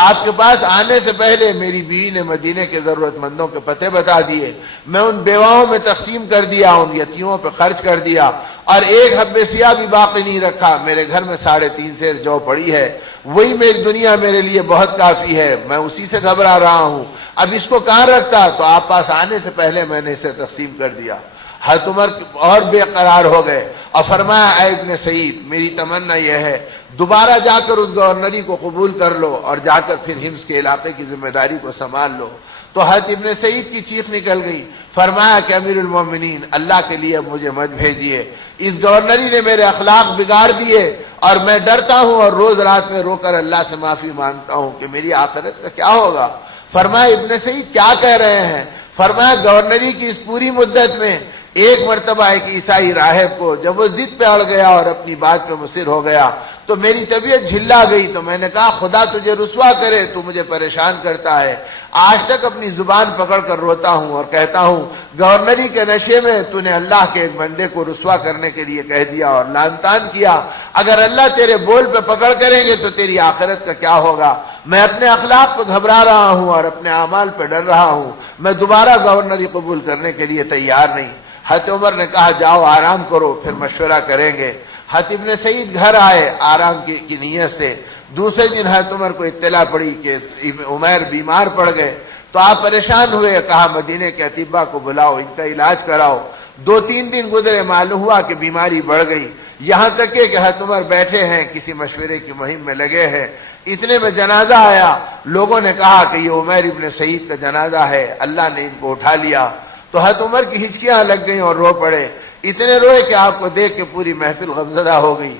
آپ کے پاس آنے سے پہلے میری بیوی نے مدینے کے ضرورت مندوں کے پتے بتا دیے، میں ان بیواؤں میں تقسیم کر دیا، ان یتیموں پہ خرچ کر دیا اور 1 حبے سیاہ بھی باقی نہیں رکھا۔ میرے گھر میں 3.5 سیر جو پڑی ہے، وہی میری دنیا میرے لیے بہت کافی ہے، میں اسی سے گھبرا رہا ہوں، اب اس کو کہاں رکھتا؟ تو آپ پاس آنے سے پہلے میں نے اسے تقسیم کر دیا۔ حضرت عمر اور بے قرار ہو گئے اور فرمایا اے ابن سعید، میری تمنا یہ ہے دوبارہ جا کر اس گورنری کو قبول کر لو اور جا کر پھر حمص کے علاقے کی ذمہ داری کو سنبھال لو۔ تو حضرت ابن سعید کی چیخ نکل گئی، فرمایا کہ امیر المومنین اللہ کے لیے اب مجھے مت بھیجیے، اس گورنری نے میرے اخلاق بگاڑ دیے اور میں ڈرتا ہوں اور روز رات میں رو کر اللہ سے معافی مانگتا ہوں کہ میری آخرت کا کیا ہوگا۔ فرمایا ابن سعید کیا کہہ رہے ہیں؟ فرمایا گورنری کی اس پوری مدت میں ایک مرتبہ ایک عیسائی راہب کو جب وہ ضد پہ اڑ گیا اور اپنی بات پہ مصر ہو گیا تو میری طبیعت جھلا گئی، تو میں نے کہا خدا تجھے رسوا کرے، تو مجھے پریشان کرتا ہے۔ آج تک اپنی زبان پکڑ کر روتا ہوں اور کہتا ہوں گورنری کے نشے میں تو نے اللہ کے ایک بندے کو رسوا کرنے کے لیے کہہ دیا اور لعن طعن کیا، اگر اللہ تیرے بول پہ پکڑ کریں گے تو تیری آخرت کا کیا ہوگا؟ میں اپنے اخلاق پہ گھبرا رہا ہوں اور اپنے اعمال پہ ڈر رہا ہوں، میں دوبارہ گورنری قبول کرنے کے لیے تیار نہیں۔ حضرت عمر نے کہا جاؤ آرام کرو، پھر مشورہ کریں گے۔ حضرت ابن سعید گھر آئے آرام کی نیت سے۔ دوسرے دن حضرت عمر کو اطلاع پڑی کہ عمیر بیمار پڑ گئے تو آپ پریشان ہوئے، کہا مدینے کے اطباء کو بلاؤ، ان کا علاج کراؤ۔ 2-3 دن گزرے، معلوم ہوا کہ بیماری بڑھ گئی، یہاں تک کہ حضرت عمر بیٹھے ہیں کسی مشورے کی مہم میں لگے ہیں، اتنے میں جنازہ آیا۔ لوگوں نے کہا کہ یہ عمیر ابن سعید کا جنازہ ہے، اللہ نے ان کو اٹھا لیا۔ تو حضرت عمر کی ہچکیاں لگ گئیں اور رو پڑے، اتنے روئے کہ آپ کو دیکھ کے پوری محفل غمزدہ ہو گئی۔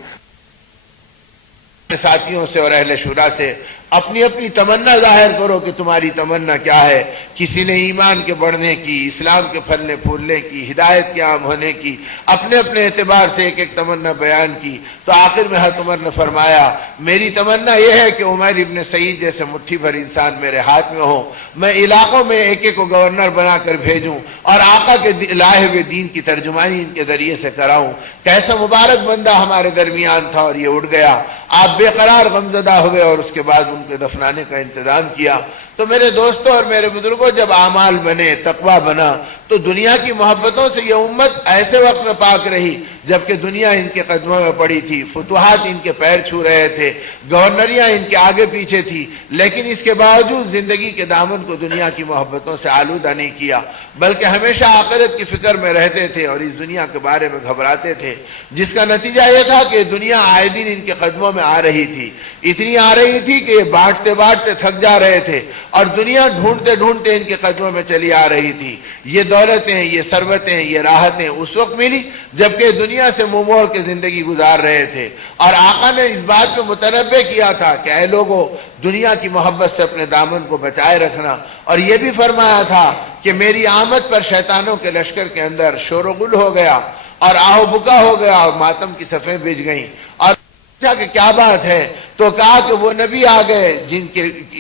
ساتھیوں سے اور اہل شورا سے اپنی اپنی تمنا ظاہر کرو کہ تمہاری تمنا کیا ہے. کسی نے ایمان کے بڑھنے کی، اسلام کے پھلنے پھولنے کی، ہدایت کے عام ہونے کی، اپنے اپنے اعتبار سے ایک ایک تمنا بیان کی. تو آخر میں حضرت عمر نے فرمایا میری تمنا یہ ہے کہ عمیر ابن سعید جیسے مٹھی بھر انسان میرے ہاتھ میں ہو، میں علاقوں میں ایک ایک کو گورنر بنا کر بھیجوں اور آقا کے لائے ہوئے دین کی ترجمانی ان کے ذریعے سے کراؤں. کیسا مبارک بندہ ہمارے درمیان تھا اور یہ اٹھ گیا. آپ بے قرار غمزدہ ہوئے اور اس کے بعد ان کے دفنانے کا انتظام کیا. تو میرے دوستوں اور میرے بزرگوں، جب اعمال بنے، تقوی بنا، تو دنیا کی محبتوں سے یہ امت ایسے وقت میں پاک رہی جبکہ دنیا ان کے قدموں میں پڑی تھی، فتوحات ان کے پیر چھو رہے تھے، گورنریاں ان کے آگے پیچھے تھی، لیکن اس کے باوجود زندگی کے دامن کو دنیا کی محبتوں سے آلودہ نہیں کیا، بلکہ ہمیشہ آخرت کی فکر میں رہتے تھے اور اس دنیا کے بارے میں گھبراتے تھے، جس کا نتیجہ یہ تھا کہ دنیا آئے دن ان کے قدموں میں آ رہی تھی. اتنی آ رہی تھی کہ یہ بانٹتے بانٹتے تھک جا رہے تھے اور دنیا ڈھونڈتے ڈھونڈتے ان کے قدموں میں چلی آ رہی تھی. یہ دولتیں، یہ ثروتیں، یہ راحتیں اس وقت ملی جبکہ دنیا سے منہ موڑ کے زندگی گزار رہے تھے. اور آقا نے اس بات پہ متنبہ کیا تھا کہ اے لوگو، دنیا کی محبت سے اپنے دامن کو بچائے رکھنا، اور یہ بھی فرمایا تھا کہ میری آمد پر شیطانوں کے لشکر کے اندر شور و غل ہو گیا اور آہو بکا ہو گیا اور ماتم کی صفیں بچ گئیں. اور کہ کیا بات ہے؟ تو کہا کہ وہ نبی آ گئے جن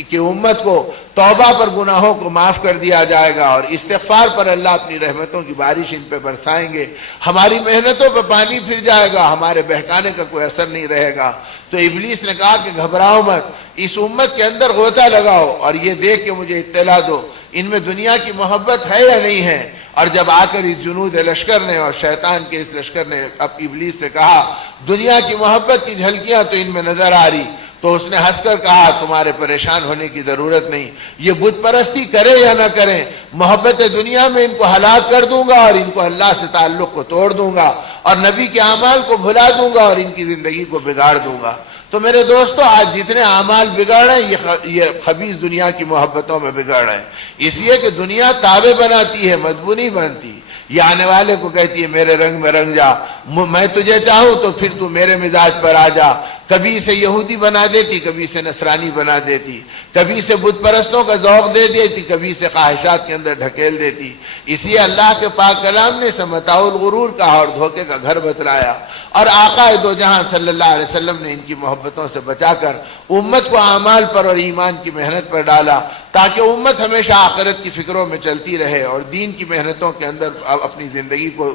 کی امت کو توبہ پر گناہوں کو معاف کر دیا جائے گا اور استغفار پر اللہ اپنی رحمتوں کی بارش ان پہ برسائیں گے. ہماری محنتوں پہ پانی پھر جائے گا، ہمارے بہکانے کا کوئی اثر نہیں رہے گا. تو ابلیس نے کہا کہ گھبراؤ مت، اس امت کے اندر غوطہ لگاؤ اور یہ دیکھ کے مجھے اطلاع دو ان میں دنیا کی محبت ہے یا نہیں ہے. اور جب آ کر اس جنود لشکر نے اور شیطان کے اس لشکر نے اب ابلیس سے کہا دنیا کی محبت کی جھلکیاں تو ان میں نظر آ رہی، تو اس نے ہنس کر کہا تمہارے پریشان ہونے کی ضرورت نہیں، یہ بت پرستی کرے یا نہ کریں، محبت دنیا میں ان کو ہلاک کر دوں گا اور ان کو اللہ سے تعلق کو توڑ دوں گا اور نبی کے اعمال کو بھلا دوں گا اور ان کی زندگی کو بگاڑ دوں گا. تو میرے دوستو، آج جتنے اعمال بگڑ رہے ہیں یہ خبیث دنیا کی محبتوں میں بگڑ رہے ہیں، اس لیے کہ دنیا تابع بناتی ہے، مدبو نہیں بنتی. یہ آنے والے کو کہتی ہے میرے رنگ میں رنگ جا، میں تجھے چاہوں تو پھر تو میرے مزاج پر آ جا. کبھی اسے یہودی بنا دیتی، کبھی اسے نصرانی بنا دیتی، کبھی اسے بت پرستوں کا ذوق دے دیتی، کبھی اسے خواہشات کے اندر ڈھکیل دیتی. اس لیے اللہ کے پاک کلام نے اسے متاع الغرور کہا اور دھوکے کا گھر بتلایا. اور آقا دو جہاں صلی اللہ علیہ وسلم نے ان کی محبتوں سے بچا کر امت کو اعمال پر اور ایمان کی محنت پر ڈالا تاکہ امت ہمیشہ آخرت کی فکروں میں چلتی رہے اور دین کی محنتوں کے اندر اپنی زندگی کو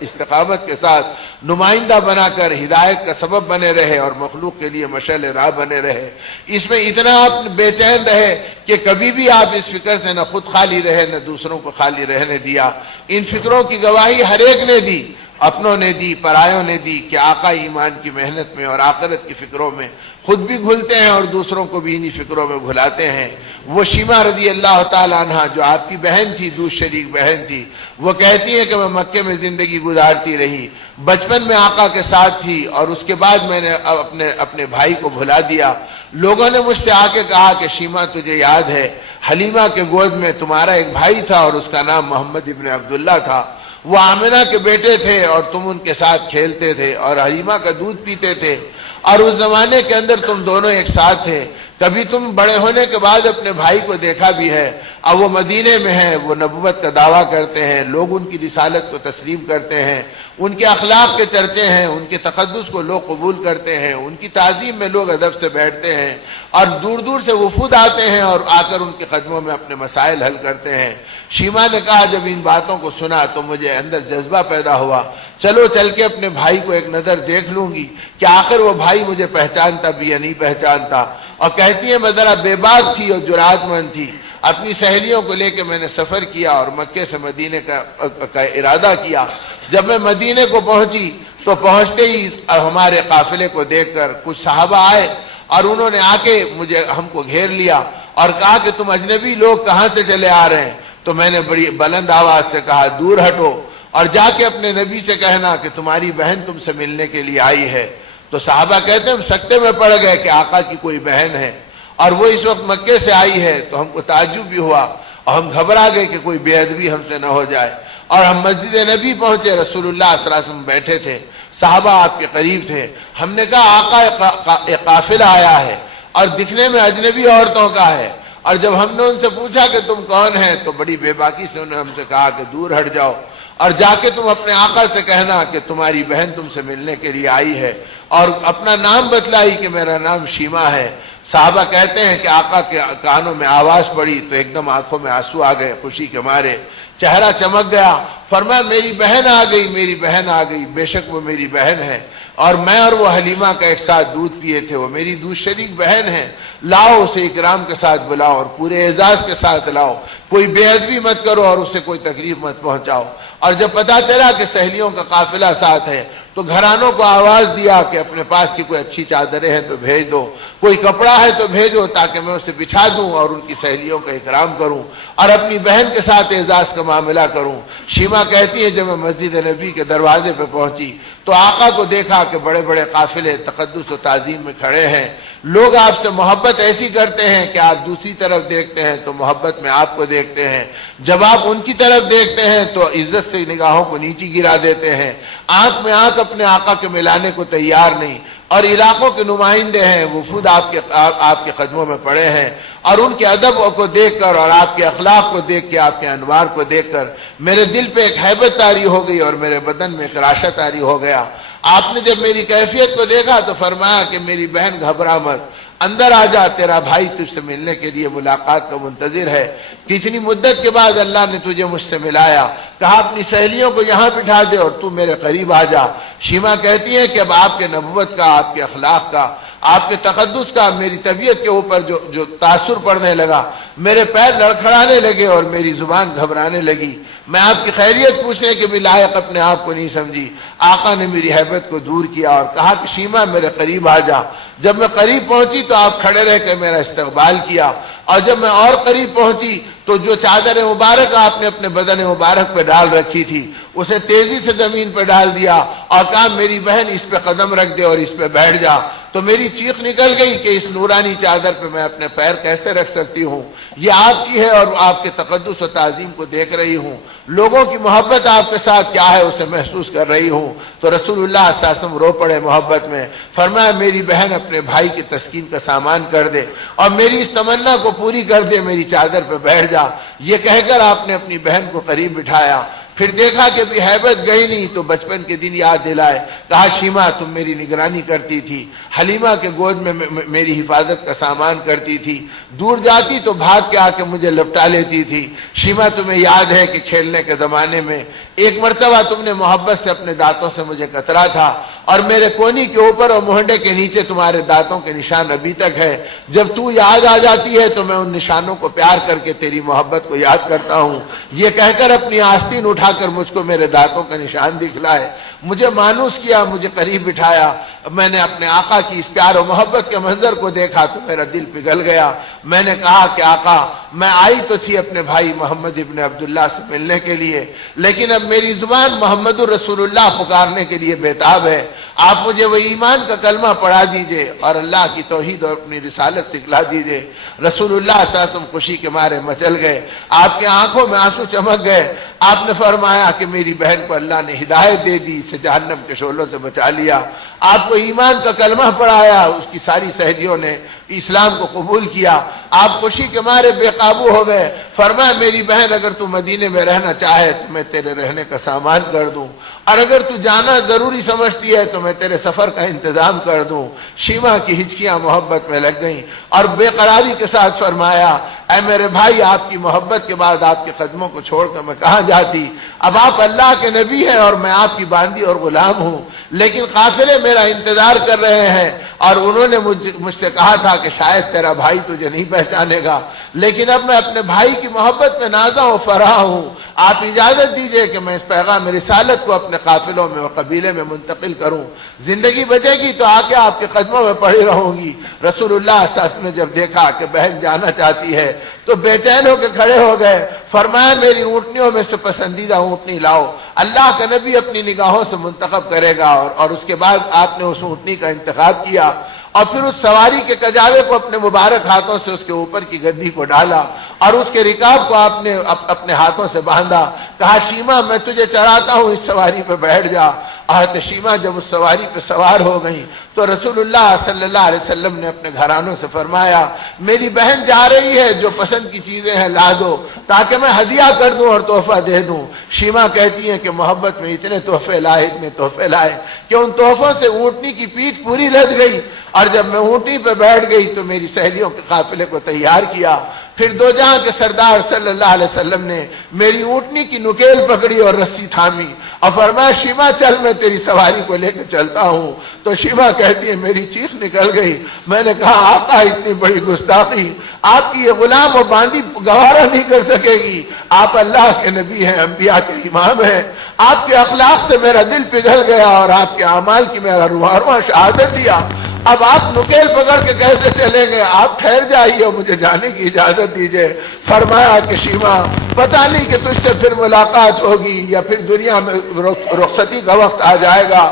استقامت کے ساتھ نمائندہ بنا کر ہدایت کا سبب بنے رہے اور مخلوق کے لیے مشعل راہ بنے رہے. اس میں اتنا آپ بے چین رہے کہ کبھی بھی آپ اس فکر سے نہ خود خالی رہے نہ دوسروں کو خالی رہنے دیا. ان فکروں کی گواہی ہر ایک نے دی، اپنوں نے دی، پرایوں نے دی کہ آقا ایمان کی محنت میں اور آخرت کی فکروں میں خود بھی گھلتے ہیں اور دوسروں کو بھی انہی فکروں میں گھلاتے ہیں. وہ شیما رضی اللہ تعالیٰ عنہ جو آپ کی بہن تھی، دودھ شریک بہن تھی، وہ کہتی ہے کہ میں مکے میں زندگی گزارتی رہی، بچپن میں آقا کے ساتھ تھی اور اس کے بعد میں نے اپنے بھائی کو بھلا دیا. لوگوں نے مجھ سے آ کے کہا کہ شیما تجھے یاد ہے حلیمہ کے گود میں تمہارا ایک بھائی تھا اور اس کا نام محمد ابن عبداللہ تھا، وہ آمنہ کے بیٹے تھے اور تم ان کے ساتھ کھیلتے تھے اور حلیمہ کا دودھ پیتے تھے اور اس زمانے کے اندر تم دونوں ایک ساتھ تھے. کبھی تم بڑے ہونے کے بعد اپنے بھائی کو دیکھا بھی ہے، اب وہ مدینے میں ہیں، وہ نبوت کا دعویٰ کرتے ہیں، لوگ ان کی رسالت کو تسلیم کرتے ہیں، ان کے اخلاق کے چرچے ہیں، ان کے تقدس کو لوگ قبول کرتے ہیں، ان کی تعظیم میں لوگ ادب سے بیٹھتے ہیں اور دور دور سے وفود آتے ہیں اور آ کر ان کے قدموں میں اپنے مسائل حل کرتے ہیں. شیما نے کہا جب ان باتوں کو سنا تو مجھے اندر جذبہ پیدا ہوا، چلو چل کے اپنے بھائی کو ایک نظر دیکھ لوں گی کہ آخر وہ بھائی مجھے پہچانتا بھی یا نہیں پہچانتا. اور کہتی ہے میں ذرا بے باک تھی اور جرأت مند تھی، اپنی سہیلیوں کو لے کے میں نے سفر کیا اور مکے سے مدینے کا ارادہ کیا. جب میں مدینے کو پہنچی تو پہنچتے ہی ہمارے قافلے کو دیکھ کر کچھ صحابہ آئے اور انہوں نے آ کے ہم کو گھیر لیا اور کہا کہ تم اجنبی لوگ کہاں سے چلے آ رہے ہیں. تو میں نے بڑی بلند آواز سے کہا دور ہٹو اور جا کے اپنے نبی سے کہنا کہ تمہاری بہن تم سے ملنے کے لیے آئی ہے. تو صحابہ کہتے ہیں ہم سکتے میں پڑ گئے کہ آقا کی کوئی بہن ہے اور وہ اس وقت مکے سے آئی ہے. تو ہم کو تعجب بھی ہوا اور ہم گھبرا گئے کہ کوئی بے ادبی ہم سے نہ ہو جائے. اور ہم مسجد نبی پہنچے، رسول اللہ صلی اللہ علیہ وسلم بیٹھے تھے، صحابہ آپ کے قریب تھے. ہم نے کہا آقا ایک قافلہ آیا ہے اور دکھنے میں اجنبی عورتوں کا ہے. اور جب ہم نے ان سے پوچھا کہ تم کون ہیں تو بڑی بے باکی سے انہوں نے ہم سے کہا کہ دور ہٹ جاؤ اور جا کے تم اپنے آقا سے کہنا کہ تمہاری بہن تم سے ملنے کے لیے آئی ہے. اور اپنا نام بتلائی کہ میرا نام شیما ہے. صحابہ کہتے ہیں کہ آقا کے کانوں میں آواز پڑی تو ایک دم آنکھوں میں آنسو آ گئے خوشی کے مارے, چہرہ چمک گیا. فرمایا میری بہن آ گئی, میری بہن آ گئی, بے شک وہ میری بہن ہے, اور میں اور وہ حلیمہ کا ایک ساتھ دودھ پیے تھے, وہ میری دودھ شریک بہن ہے, لاؤ اسے اکرام کے ساتھ بلاؤ اور پورے اعزاز کے ساتھ لاؤ, کوئی بے ادبی مت کرو اور اسے کوئی تکلیف مت پہنچاؤ. اور جب پتا چلا کہ سہیلیوں کا قافلہ ساتھ ہے تو گھرانوں کو آواز دیا کہ اپنے پاس کی کوئی اچھی چادریں ہیں تو بھیج دو, کوئی کپڑا ہے تو بھیجو تاکہ میں اسے بچھا دوں اور ان کی سہیلیوں کا اکرام کروں اور اپنی بہن کے ساتھ اعزاز کا معاملہ کروں. شیما کہتی ہے جب میں مسجد نبی کے دروازے پہ پہنچی تو آقا کو دیکھا کہ بڑے بڑے قافلے تقدس و تعظیم میں کھڑے ہیں. لوگ آپ سے محبت ایسی کرتے ہیں کہ آپ دوسری طرف دیکھتے ہیں تو محبت میں آپ کو دیکھتے ہیں, جب آپ ان کی طرف دیکھتے ہیں تو عزت سے نگاہوں کو نیچی گرا دیتے ہیں, آنکھ میں آنکھ اپنے آقا کے ملانے کو تیار نہیں. اور علاقوں کے نمائندے ہیں, وفود آپ کے قدموں میں پڑے ہیں, اور ان کے ادب کو دیکھ کر اور آپ کے اخلاق کو دیکھ کے, آپ کے انوار کو دیکھ کر میرے دل پہ ایک ہیبت طاری ہو گئی اور میرے بدن میں ایک راشا طاری ہو گیا. آپ نے جب میری کیفیت کو دیکھا تو فرمایا کہ میری بہن گھبرا مت, اندر آ جا, تیرا بھائی تجھ سے ملنے کے لیے ملاقات کا منتظر ہے. کتنی مدت کے بعد اللہ نے تجھے مجھ سے ملایا, کہا اپنی سہیلیوں کو یہاں بٹھا دے اور تو میرے قریب آ جا. شیما کہتی ہے کہ اب آپ کے نبوت کا, آپ کے اخلاق کا, آپ کے تقدس کا میری طبیعت کے اوپر جو تاثر پڑنے لگا, میرے پیر لڑکھڑانے لگے اور میری زبان گھبرانے لگی. میں آپ کی خیریت پوچھنے کے بھی لائق اپنے آپ کو نہیں سمجھی. آقا نے میری ہیبت کو دور کیا اور کہا کہ شیما میرے قریب آ جا. جب میں قریب پہنچی تو آپ کھڑے رہ کے میرا استقبال کیا, اور جب میں اور قریب پہنچی تو جو چادر مبارک آپ نے اپنے بدن مبارک پہ ڈال رکھی تھی اسے تیزی سے زمین پہ ڈال دیا اور کہا میری بہن اس پہ قدم رکھ دے اور اس پہ بیٹھ جا. تو میری چیخ نکل گئی کہ اس نورانی چادر پہ میں اپنے پیر کیسے رکھ سکتی ہوں, یہ آپ کی ہے اور آپ کے تقدس و تعظیم کو دیکھ رہی ہوں, لوگوں کی محبت آپ کے ساتھ کیا ہے اسے محسوس کر رہی ہوں. تو رسول اللہ صلی اللہ علیہ وسلم رو پڑے محبت میں, فرمایا میری بہن اپنے بھائی کی تسکین کا سامان کر دے اور میری اس تمنا کو پوری کر دے, میری چادر پہ بیٹھ جا. یہ کہہ کر آپ نے اپنی بہن کو قریب بٹھایا. پھر دیکھا کہ بھی ہیبت گئی نہیں تو بچپن کے دن یاد دلائے, کہا شیما تم میری نگرانی کرتی تھی, حلیمہ کے گود میں میری حفاظت کا سامان کرتی تھی, دور جاتی تو بھاگ کے آ کے مجھے لپٹا لیتی تھی. شیما تمہیں یاد ہے کہ کھیلنے کے زمانے میں ایک مرتبہ تم نے محبت سے اپنے دانتوں سے مجھے کترا تھا اور میرے کونی کے اوپر اور مہنڈے کے نیچے تمہارے دانتوں کے نشان ابھی تک ہے. جب تو یاد آ جاتی ہے تو میں ان نشانوں کو پیار کر کے تیری محبت کو یاد کرتا ہوں. یہ کہہ کر اپنی آستین اٹھا کر مجھ کو میرے دانتوں کا نشان دکھلائے, مجھے مانوس کیا, مجھے قریب بٹھایا. میں نے اپنے آقا کی اس پیار و محبت کے منظر کو دیکھا تو میرا دل پگھل گیا. میں نے کہا کہ آقا میں آئی تو تھی اپنے بھائی محمد ابن عبداللہ سے ملنے کے لیے, لیکن اب میری زبان محمد الرسول اللہ پکارنے کے لیے بےتاب ہے. آپ مجھے وہ ایمان کا کلمہ پڑھا دیجئے اور اللہ کی توحید اور اپنی رسالت سکھلا دیجئے. رسول اللہ صلی اللہ علیہ وسلم خوشی کے مارے مچل گئے, آپ کے آنکھوں میں آنسو چمک گئے. آپ نے فرمایا کہ میری بہن کو اللہ نے ہدایت دے دی, اسے جہنم کے شعلوں سے بچا لیا. آپ کو ایمان کا کلمہ پڑھایا, اس کی ساری سہیلیوں نے اسلام کو قبول کیا. آپ خوشی کے مارے بے قابو ہو گئے. فرمایا میری بہن اگر تو مدینے میں رہنا چاہے تو میں تیرے رہنے کا سامان کر دوں, اور اگر تو جانا ضروری سمجھتی ہے تو میں تیرے سفر کا انتظام کر دوں. شیما کی ہچکیاں محبت میں لگ گئیں اور بے قراری کے ساتھ فرمایا اے میرے بھائی, آپ کی محبت کے بعد آپ کے قدموں کو چھوڑ کر میں کہاں جاتی. اب آپ اللہ کے نبی ہیں اور میں آپ کی باندی اور غلام ہوں, لیکن قافلے میرا انتظار کر رہے ہیں اور انہوں نے مجھ سے کہا تھا کہ شاید تیرا بھائی تجھے نہیں پہچانے گا, لیکن اب میں اپنے بھائی کی محبت میں نازا و فرح ہوں. آپ اجازت دیجئے کہ میں اس پیغام رسالت کو اپنے قافلوں میں اور قبیلے میں منتقل کروں. زندگی بچے گی تو آ کے آپ کے قدموں میں پڑی رہوں گی. رسول اللہ صلی اللہ علیہ وسلم نے جب دیکھا کہ بہن جانا چاہتی ہے تو بے چین ہو کے کھڑے ہو گئے. فرمایا میری اونٹنیوں میں سے پسندیدہ اونٹنی لاؤ, اللہ کا نبی اپنی نگاہوں سے منتخب کرے گا. اور اس کے بعد آپ نے اس اونٹنی کا انتخاب کیا اور پھر اس سواری کے کجاوے کو اپنے مبارک ہاتھوں سے اس کے اوپر کی گدی کو ڈالا اور اس کے رکاب کو آپ نے اپنے ہاتھوں سے باندھا. کہا شیما میں تجھے چڑھاتا ہوں, اس سواری پہ بیٹھ جا. حضرت شیما جب اس سواری پہ سوار ہو گئی تو رسول اللہ صلی اللہ علیہ وسلم نے اپنے گھرانوں سے فرمایا میری بہن جا رہی ہے، جو پسند کی چیزیں ہیں لا دو تاکہ میں ہدیہ کر دوں اور تحفہ دے دوں۔ شیما کہتی ہیں کہ محبت میں اتنے تحفے لائے کہ ان تحفوں سے اونٹنی کی پیٹھ پوری لد گئی، اور جب میں اونٹنی پہ بیٹھ گئی تو میری سہیلیوں کے قافلے کو تیار کیا۔ پھر دو جہاں کے سردار صلی اللہ علیہ وسلم نے میری اونٹنی کی نکیل پکڑی اور رسی تھامی اور فرمایا شیما چل، میں تیری سواری کو لے کے چلتا ہوں۔ تو شیما کہتی ہے میری چیخ نکل گئی، میں نے کہا آقا اتنی بڑی گستاخی آپ کی یہ غلام و باندی گوارا نہیں کر سکے گی، آپ اللہ کے نبی ہیں، انبیاء کے امام ہیں، آپ کے اخلاق سے میرا دل پگھل گیا اور آپ کے اعمال کی میرا روحانواں شہادت دیا، اب آپ نکیل پکڑ کے کیسے چلیں گے؟ آپ ٹھہر جائیے، مجھے جانے کی اجازت دیجیے۔ فرمایا کہ شیما پتہ نہیں کہ تجھ سے پھر ملاقات ہوگی یا پھر دنیا میں رخصتی کا وقت آ جائے گا،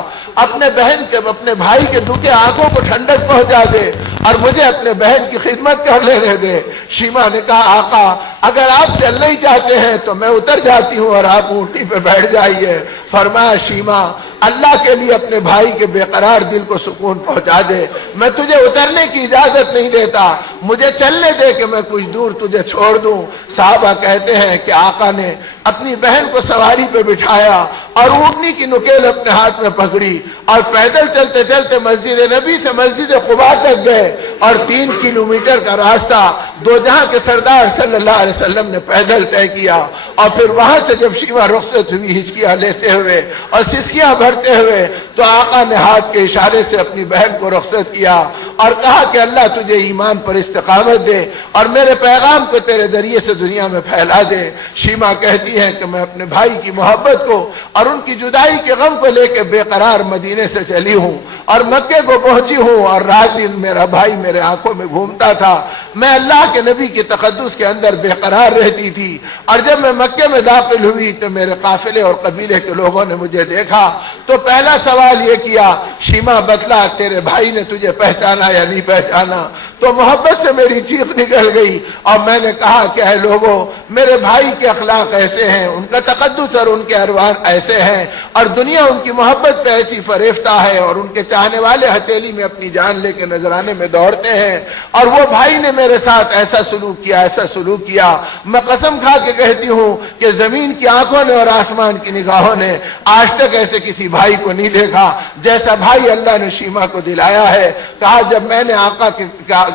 اپنے بہن کے اپنے بھائی کے دکھے آنکھوں کو ٹھنڈک پہنچا دے اور مجھے اپنے بہن کی خدمت کر لینے دے۔ شیما نے کہا آقا اگر آپ چلنا ہی چاہتے ہیں تو میں اتر جاتی ہوں اور آپ اونٹنی پہ بیٹھ جائیے۔ فرمایا شیما اللہ کے لیے اپنے بھائی کے بے قرار دل کو سکون پہنچا دے، میں تجھے اترنے کی اجازت نہیں دیتا، مجھے چلنے دے کہ میں کچھ دور تجھے چھوڑ دوں۔ صحابہ کہتے ہیں کہ آقا نے اپنی بہن کو سواری پہ بٹھایا اور اونٹنی کی نکیل اپنے ہاتھ میں پکڑی اور پیدل چلتے چلتے مسجد نبی سے مسجد قباء تک گئے، اور 3 کلومیٹر کا راستہ دو جہاں کے سردار صلی اللہ علیہ وسلم نے پیدل طے کیا، اور پھر وہاں سے جب شیما رخصت ہوئی ہچکیاں لیتے ہوئے اور سسکیاں بھرتے ہوئے تو آقا نے ہاتھ کے اشارے سے اپنی بہن کو رخصت کیا اور کہا کہ اللہ تجھے ایمان پر استقامت دے اور میرے پیغام کو تیرے ذریعے سے دنیا میں پھیلا دے۔ شیما کہتی ہے کہ میں اپنے بھائی کی محبت کو اور ان کی جدائی کے غم کو لے کے بے قرار مدینے سے چلی ہوں اور مکے کو پہنچی ہوں، اور رات دن میرا بھائی میرے آنکھوں میں گھومتا تھا، میں اللہ کے نبی کی تقدس کے اندر بے قرار رہتی تھی، اور جب میں مکے میں داخل ہوئی تو میرے قافلے اور قبیلے کے لوگوں نے مجھے دیکھا تو پہلا سوال یہ کیا شیما بتلا تیرے بھائی نے تجھے پہچانا یا نہیں پہچانا؟ تو محبت سے میری چیخ نکل گئی اور میں نے کہا کہ اے لوگوں میرے بھائی کے اخلاق ایسے ہیں، ان کا تقدس اور ان کے اروان ایسے ہیں، اور دنیا ان کی محبت پہ ایسی فریفتہ ہے اور ان کے چاہنے والے ہتھیلی میں اپنی جان لے کے نذرانے میں دوڑتے ہیں، اور وہ بھائی نے میرے ساتھ ایسا سلوک کیا میں قسم کھا کے کہتی ہوں کہ زمین کی آنکھوں نے اور آسمان کی نگاہوں نے آج تک ایسے کسی بھائی کو نہیں دیکھا جیسا بھائی اللہ نے شیما کو دلایا ہے۔ کہا جب میں نے آقا کے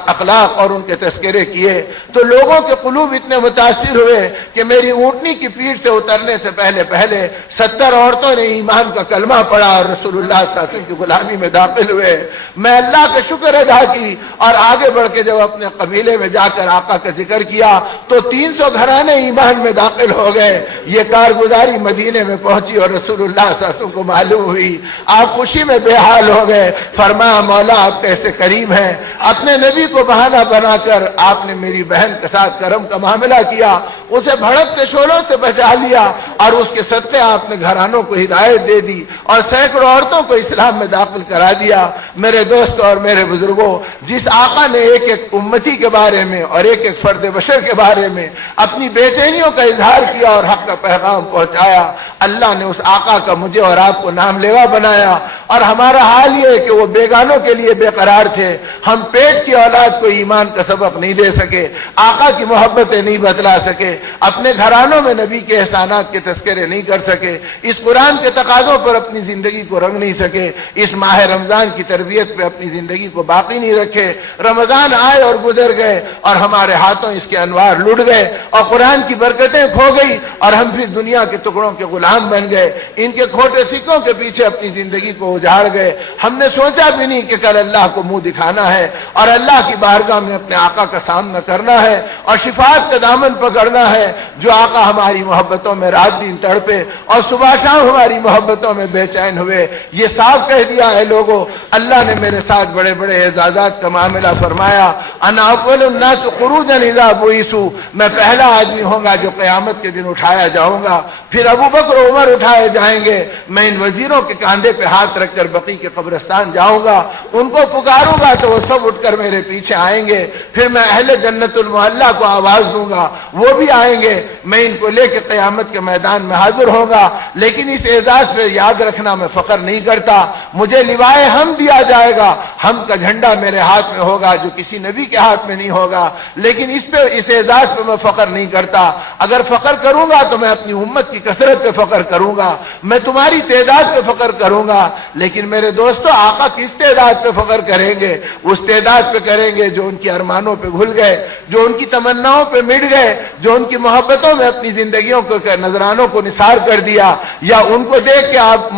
اخلاق اور ان کے تذکرے کیے تو لوگوں کے قلوب اتنے متاثر ہوئے کہ میری اونٹنی کی پیٹھ سے اترنے سے پہلے 70 عورتوں نے ایمان کا کلمہ پڑھا اور رسول اللہ صلی اللہ علیہ وسلم کی غلامی میں داخل ہوئے۔ میں اللہ کا شکر ادا کی اور آگے بڑھ کے جب اپنے قبیلے میں جا کر آقا کا ذکر کیا تو 300 گھرانے ایمان میں داخل ہو گئے۔ یہ کارگزاری مدینے میں پہنچی اور رسول اللہ صلی اللہ علیہ وسلم کو معلوم ہوئی، آپ خوشی میں بے حال ہو گئے۔ فرمایا مولا آپ کیسے کریم ہیں، اپنے نبی کو بہانہ بنا کر آپ نے میری بہن کے ساتھ کرم کا معاملہ کیا، اسے بھڑکتے شعلوں سے بچا لیا اور اس کے صدقے آپ نے گھرانوں کو ہدایت دے دی اور سینکڑوں عورتوں کو اسلام میں داخل کرا دیا۔ میرے دوست اور میرے بزرگوں، جس آقا نے ایک ایک امتی کے بارے میں اور ایک ایک فرد بشر کے بارے میں اپنی بے چینیوں کا اظہار کیا اور حق کا پیغام پہنچایا، اللہ نے اس آقا کا مجھے اور آپ کو نام لیوا بنایا۔ اور ہمارا حال یہ ہے کہ وہ بیگانوں کے لیے بے قرار تھے، ہم پیٹ کی اولاد کو ایمان کا سبق نہیں دے سکے، آقا کی محبتیں نہیں بتلا سکے، اپنے گھرانوں میں نبی کے احسانات کے تذکرے نہیں کر سکے، اس قرآن کے تقاضوں پر اپنی زندگی کو رنگ نہیں سکے، اس ماہ رمضان کی تربیت پہ اپنی زندگی کو باقی نہیں رکھے۔ رمضان آئے اور گزر گئے اور ہمارے ہاتھوں اس کے انوار لٹ گئے اور قرآن کی برکتیں کھو گئی اور ہم پھر دنیا کے ٹکڑوں کے غلام بن گئے، ان کے کھوٹے سکوں کے پیچھے اپنی زندگی کو اجاڑ گئے۔ ہم نے سوچا بھی نہیں کہ کل اللہ کو منہ دکھانا ہے اور اللہ کی بارگاہ میں اپنے آقا کا سامنا کرنا ہے اور شفاعت کا دامن پکڑنا ہے۔ جو آقا ہماری محبتوں میں رات دن تڑپے اور صبح شام ہماری محبتوں میں بے چین ہوئے، یہ صاف کہہ دیا ہے لوگوں اللہ نے میرے ساتھ بڑے بڑے اعزازات کا معاملہ فرمایا، انا اول الناس خروجا اذا بعثوا، میں پہلا آدمی ہوں گا جو قیامت کے دن اٹھایا جاؤں گا، پھر ابو بکر و عمر اٹھائے جائیں گے، میں ان وزیروں کے کاندھے پہ ہاتھ رکھ کر بقی کے قبرستان جاؤں گا، ان کو پکاروں گا تو وہ سب اٹھ کر میرے پیچھے آئیں گے، پھر میں اہل جنت المعلا کو آواز دوں گا، وہ بھی آئیں گے، میں ان کو لے کے قیامت کے میدان میدان میں حاضر ہوگا، لیکن اس اعزاز پہ یاد رکھنا میں فخر نہیں کرتا. مجھے لوائے ہم دیا جائے گا، ہم کا جھنڈا میرے ہاتھ میں ہوگا جو کسی نبی کے ہاتھ میں نہیں ہوگا، لیکن اس اعزاز پہ میں فخر نہیں کرتا. اگر فخر کروں گا تو میں اپنی امت کی کثرت پہ فخر کروں گا، میں تمہاری تعداد پہ فخر کروں گا. لیکن میرے دوستو، آقا کس تعداد پہ فخر کریں گے؟ اس تعداد پہ کریں گے جو ان کی ارمانوں پہ گھل گئے، جو ان کی تمناؤں پہ مٹ گئے، جو ان کی محبتوں میں اپنی زندگیوں کو نذرانوں کو نثار کر دیا. یا ان کو دیکھ کے آپ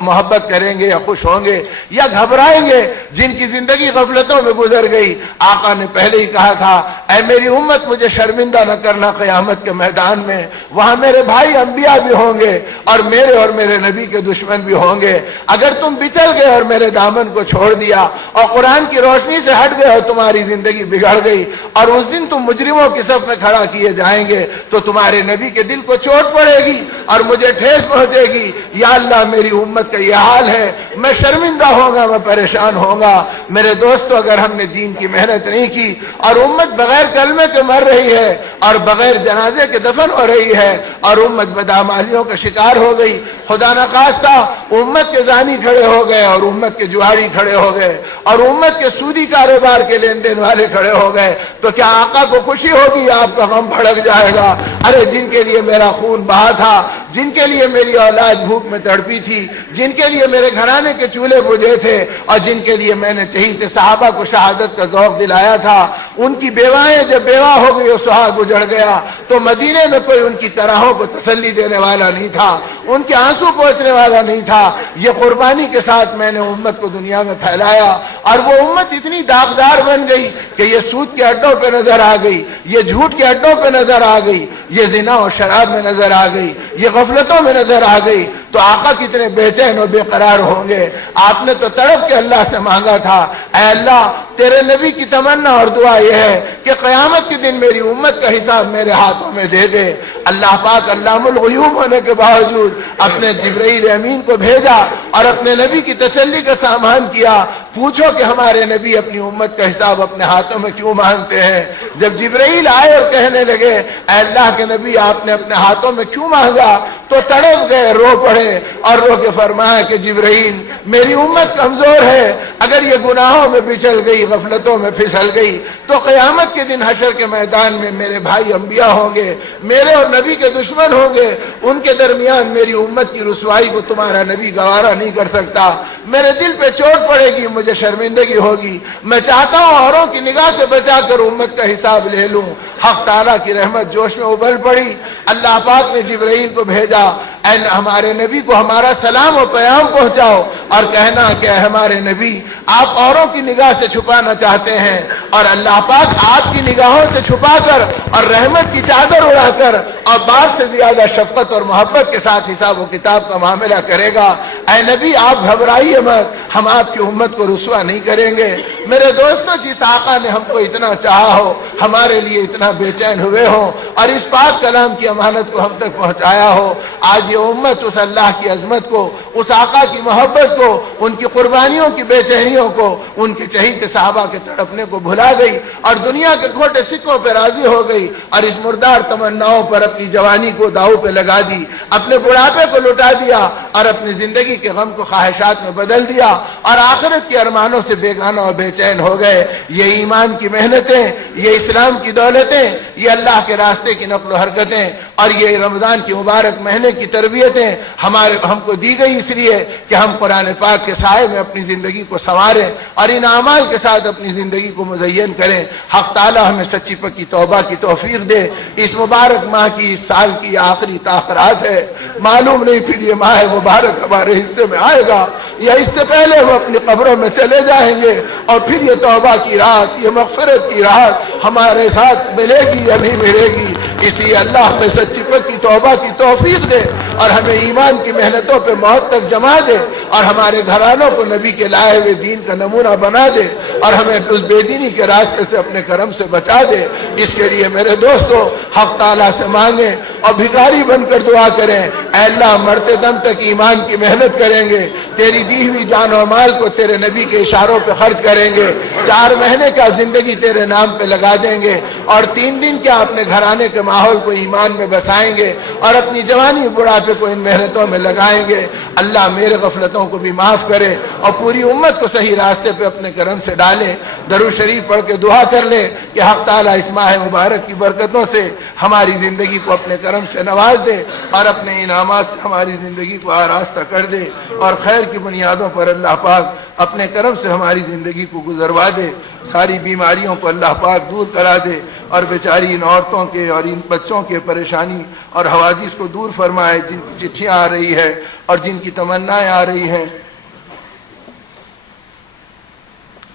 محبت کریں گے یا خوش ہوں گے یا گھبرائیں گے؟ جن کی زندگی غفلتوں میں گزر گئی، آقا نے پہلے ہی کہا تھا، اے میری امت مجھے شرمندہ نہ کرنا قیامت کے میدان میں، وہاں میرے بھائی انبیاء بھی ہوں گے اور میرے نبی کے دشمن بھی ہوں گے. اگر تم بچل گئے اور میرے دامن کو چھوڑ دیا اور قرآن کی روشنی سے ہٹ گئے اور تمہاری زندگی بگڑ گئی اور اس دن تم مجرموں کی صف میں کھڑا کیے جائیں گے تو تمہارے نبی کے دل کو چوٹ پڑے گی اور مجھے ٹھیس پہنچے گی. یا اللہ، میری امت کا یہ حال ہے، میں شرمندہ ہوں گا، میں پریشان ہوں گا. میرے دوستو، اگر ہم نے دین کی محنت نہیں کی اور امت بغیر کلمے کے مر رہی ہے اور بغیر جنازے کے دفن ہو رہی ہے اور امت بدعمالیوں کا شکار ہو گئی، خدا نخواستہ امت کے زانی کھڑے ہو گئے اور امت کے جواری کھڑے ہو گئے اور امت کے سودی کاروبار کے لین دین والے کھڑے ہو گئے، تو کیا آقا کو خوشی ہوگی؟ آپ کا غم بھڑک جائے گا. ارے جن کے لیے میرا خون بہا تھا، جن کے لیے میری اولاد بھوک میں تڑپی تھی، جن کے لیے میرے گھرانے کے چولہے بجھے تھے اور جن کے لیے میں نے چہیتے صحابہ کو شہادت کا ذوق دلایا تھا، ان کی بیوائیں جب بیوہ ہو گئی اور سہاگ اجڑ گیا تو مدینے میں کوئی ان کی طرحوں کو تسلی دینے والا نہیں تھا، ان کے آنسو پوچھنے والا نہیں تھا. یہ قربانی کے ساتھ میں نے امت کو دنیا میں پھیلایا اور وہ امت اتنی داغدار بن گئی کہ یہ سود کے اڈوں پہ نظر آ گئی، یہ جھوٹ کے اڈوں پہ نظر آ گئی، یہ زنا اور شراب میں نظر آ گئی، یہ غفلتوں میں نظر آ گئی. تو آقا کتنے بے چین و بے قرار ہوں گے. آپ نے تو تڑپ کے اللہ سے مانگا تھا، اے اللہ، تیرے نبی کی تمنا اور دعا یہ ہے کہ قیامت کے دن میری امت کا حساب میرے ہاتھوں میں دے دے. اللہ پاک علام الغیوب ہونے کے باوجود اپنے جبرائیل امین کو بھیجا اور اپنے نبی کی تسلی کا سامان کیا. پوچھو کہ ہمارے نبی اپنی امت کا حساب اپنے ہاتھوں میں کیوں مانگتے ہیں؟ جب جبرائیل آئے اور کہنے لگے، اے اللہ کے نبی، آپ نے اپنے ہاتھوں میں کیوں مانگا؟ تو تڑپ گئے، رو پڑے اور رو کے فرمایا کہ جبرائیل، میری امت کمزور ہے، اگر یہ گناہوں میں بچل گئی، غفلتوں میں پھسل گئی تو قیامت کے دن حشر کے میدان میں میرے بھائی انبیاء ہوں گے، میرے اور نبی کے دشمن ہوں گے، ان کے درمیان میری امت کی رسوائی کو تمہارا نبی گوارا نہیں کر سکتا. میرے دل پہ چوٹ پڑے گی، مجھے شرمندگی ہوگی. میں چاہتا ہوں اوروں کی نگاہ سے بچا کر امت کا حساب لے لوں. حق تعالیٰ کی رحمت جوش میں ابل پڑی. اللہ پاک نے جبرائیل کو بھیجا، اے ہمارے نبی کو ہمارا سلام و پیام پہنچاؤ اور کہنا کہ اے ہمارے نبی، آپ اوروں کی نگاہ سے چھپانا چاہتے ہیں اور اللہ پاک آپ کی نگاہوں سے چھپا کر اور رحمت کی چادر اڑا کر اور باپ سے زیادہ شفقت اور محبت کے ساتھ حساب و کتاب کا معاملہ کرے گا. اے نبی، آپ گھبرائیے مت، ہم آپ کی امت کو رسوا نہیں کریں گے. میرے دوستو، جس آقا نے ہم کو اتنا چاہا ہو، ہمارے لیے اتنا بے چین ہوئے ہوں اور اس پاک کلام کی امانت کو ہم تک پہنچایا ہو، آج یہ امت اس اللہ کی عظمت کو، اس آقا کی محبت کو، ان کی قربانیوں کی بے چینیوں کو، ان کے چہیتے صحابہ کے تڑپنے کو بھلا گئی اور دنیا کے کھوٹے سکوں پہ راضی ہو گئی اور اس مردار تمناؤں پر اپنی جوانی کو داؤ پہ لگا دی، اپنے بڑھاپے کو لٹا دیا اور اپنی زندگی کے غم کو خواہشات میں بدل دیا اور آخرت کے ارمانوں سے بیگانہ اور بے چین ہو گئے. یہ ایمان کی محنتیں، یہ اسلام کی دولتیں، یہ اللہ کے راستے کی نقل و حرکتیں اور یہ رمضان کی مبارک مہینے کی تربیتیں ہم کو دی گئی اس لیے کہ ہم قرآن پاک کے سائے میں اپنی زندگی کو سنواریں اور ان اعمال کے ساتھ اپنی زندگی کو مزین کریں. حق تعالی ہمیں سچی پکی توبہ کی توفیق دے. اس مبارک ماہ کی، اس سال کی آخری تاخرات ہے، معلوم نہیں پھر یہ ماہ مبارک ہمارے حصے میں آئے گا یا اس سے پہلے ہم اپنی قبروں میں چلے جائیں گے اور پھر یہ توبہ کی رات، یہ مغفرت کی رات ہمارے ساتھ ملے گی یا نہیں ملے گی. اس لیے اللہ ہمیں سچی پکی توبہ کی توفیق دے اور ہمیں ایمان کی محنتوں پہ موت تک جما دے اور ہمارے گھرانوں کو نبی کے لائے ہوئے دین کا نمونہ بنا دے اور ہمیں اس بے دینی کے راستے سے اپنے کرم سے بچا دے. اس کے لیے میرے دوستو، حق تعالیٰ سے مانگیں اور بھکاری بن کر دعا کریں، اے اللہ، مرتے دم تک ایمان کی محنت کریں گے، تیری دی ہوئی جان و مال کو تیرے نبی کے اشاروں پہ خرچ کریں گے، 4 مہینے کا زندگی تیرے نام پہ لگا لگا دیں گے اور 3 دن کیا اپنے گھرانے کے ماحول کو ایمان میں بسائیں گے اور اپنی جوانی بڑھاپے کو ان محنتوں میں لگائیں گے۔ اللہ میرے غفلتوں کو بھی معاف کرے اور پوری امت کو صحیح راستے پہ اپنے کرم سے ڈالے۔ درود شریف پڑھ کے دعا کر لے کہ حق تعالیٰ اس ماہ مبارک کی برکتوں سے ہماری زندگی کو اپنے کرم سے نواز دے اور اپنے انعامات سے ہماری زندگی کو آراستہ کر دے اور خیر کی بنیادوں پر اللہ پاک اپنے کرم سے ہماری زندگی کو گزروا دے۔ ساری بیماریوں کو اللہ پاک دور کرا دے اور بیچاری ان عورتوں کے اور ان بچوں کے پریشانی اور حوادث کو دور فرمائے، جن کی چٹھیاں آ رہی ہے اور جن کی تمنائیں آ رہی ہیں۔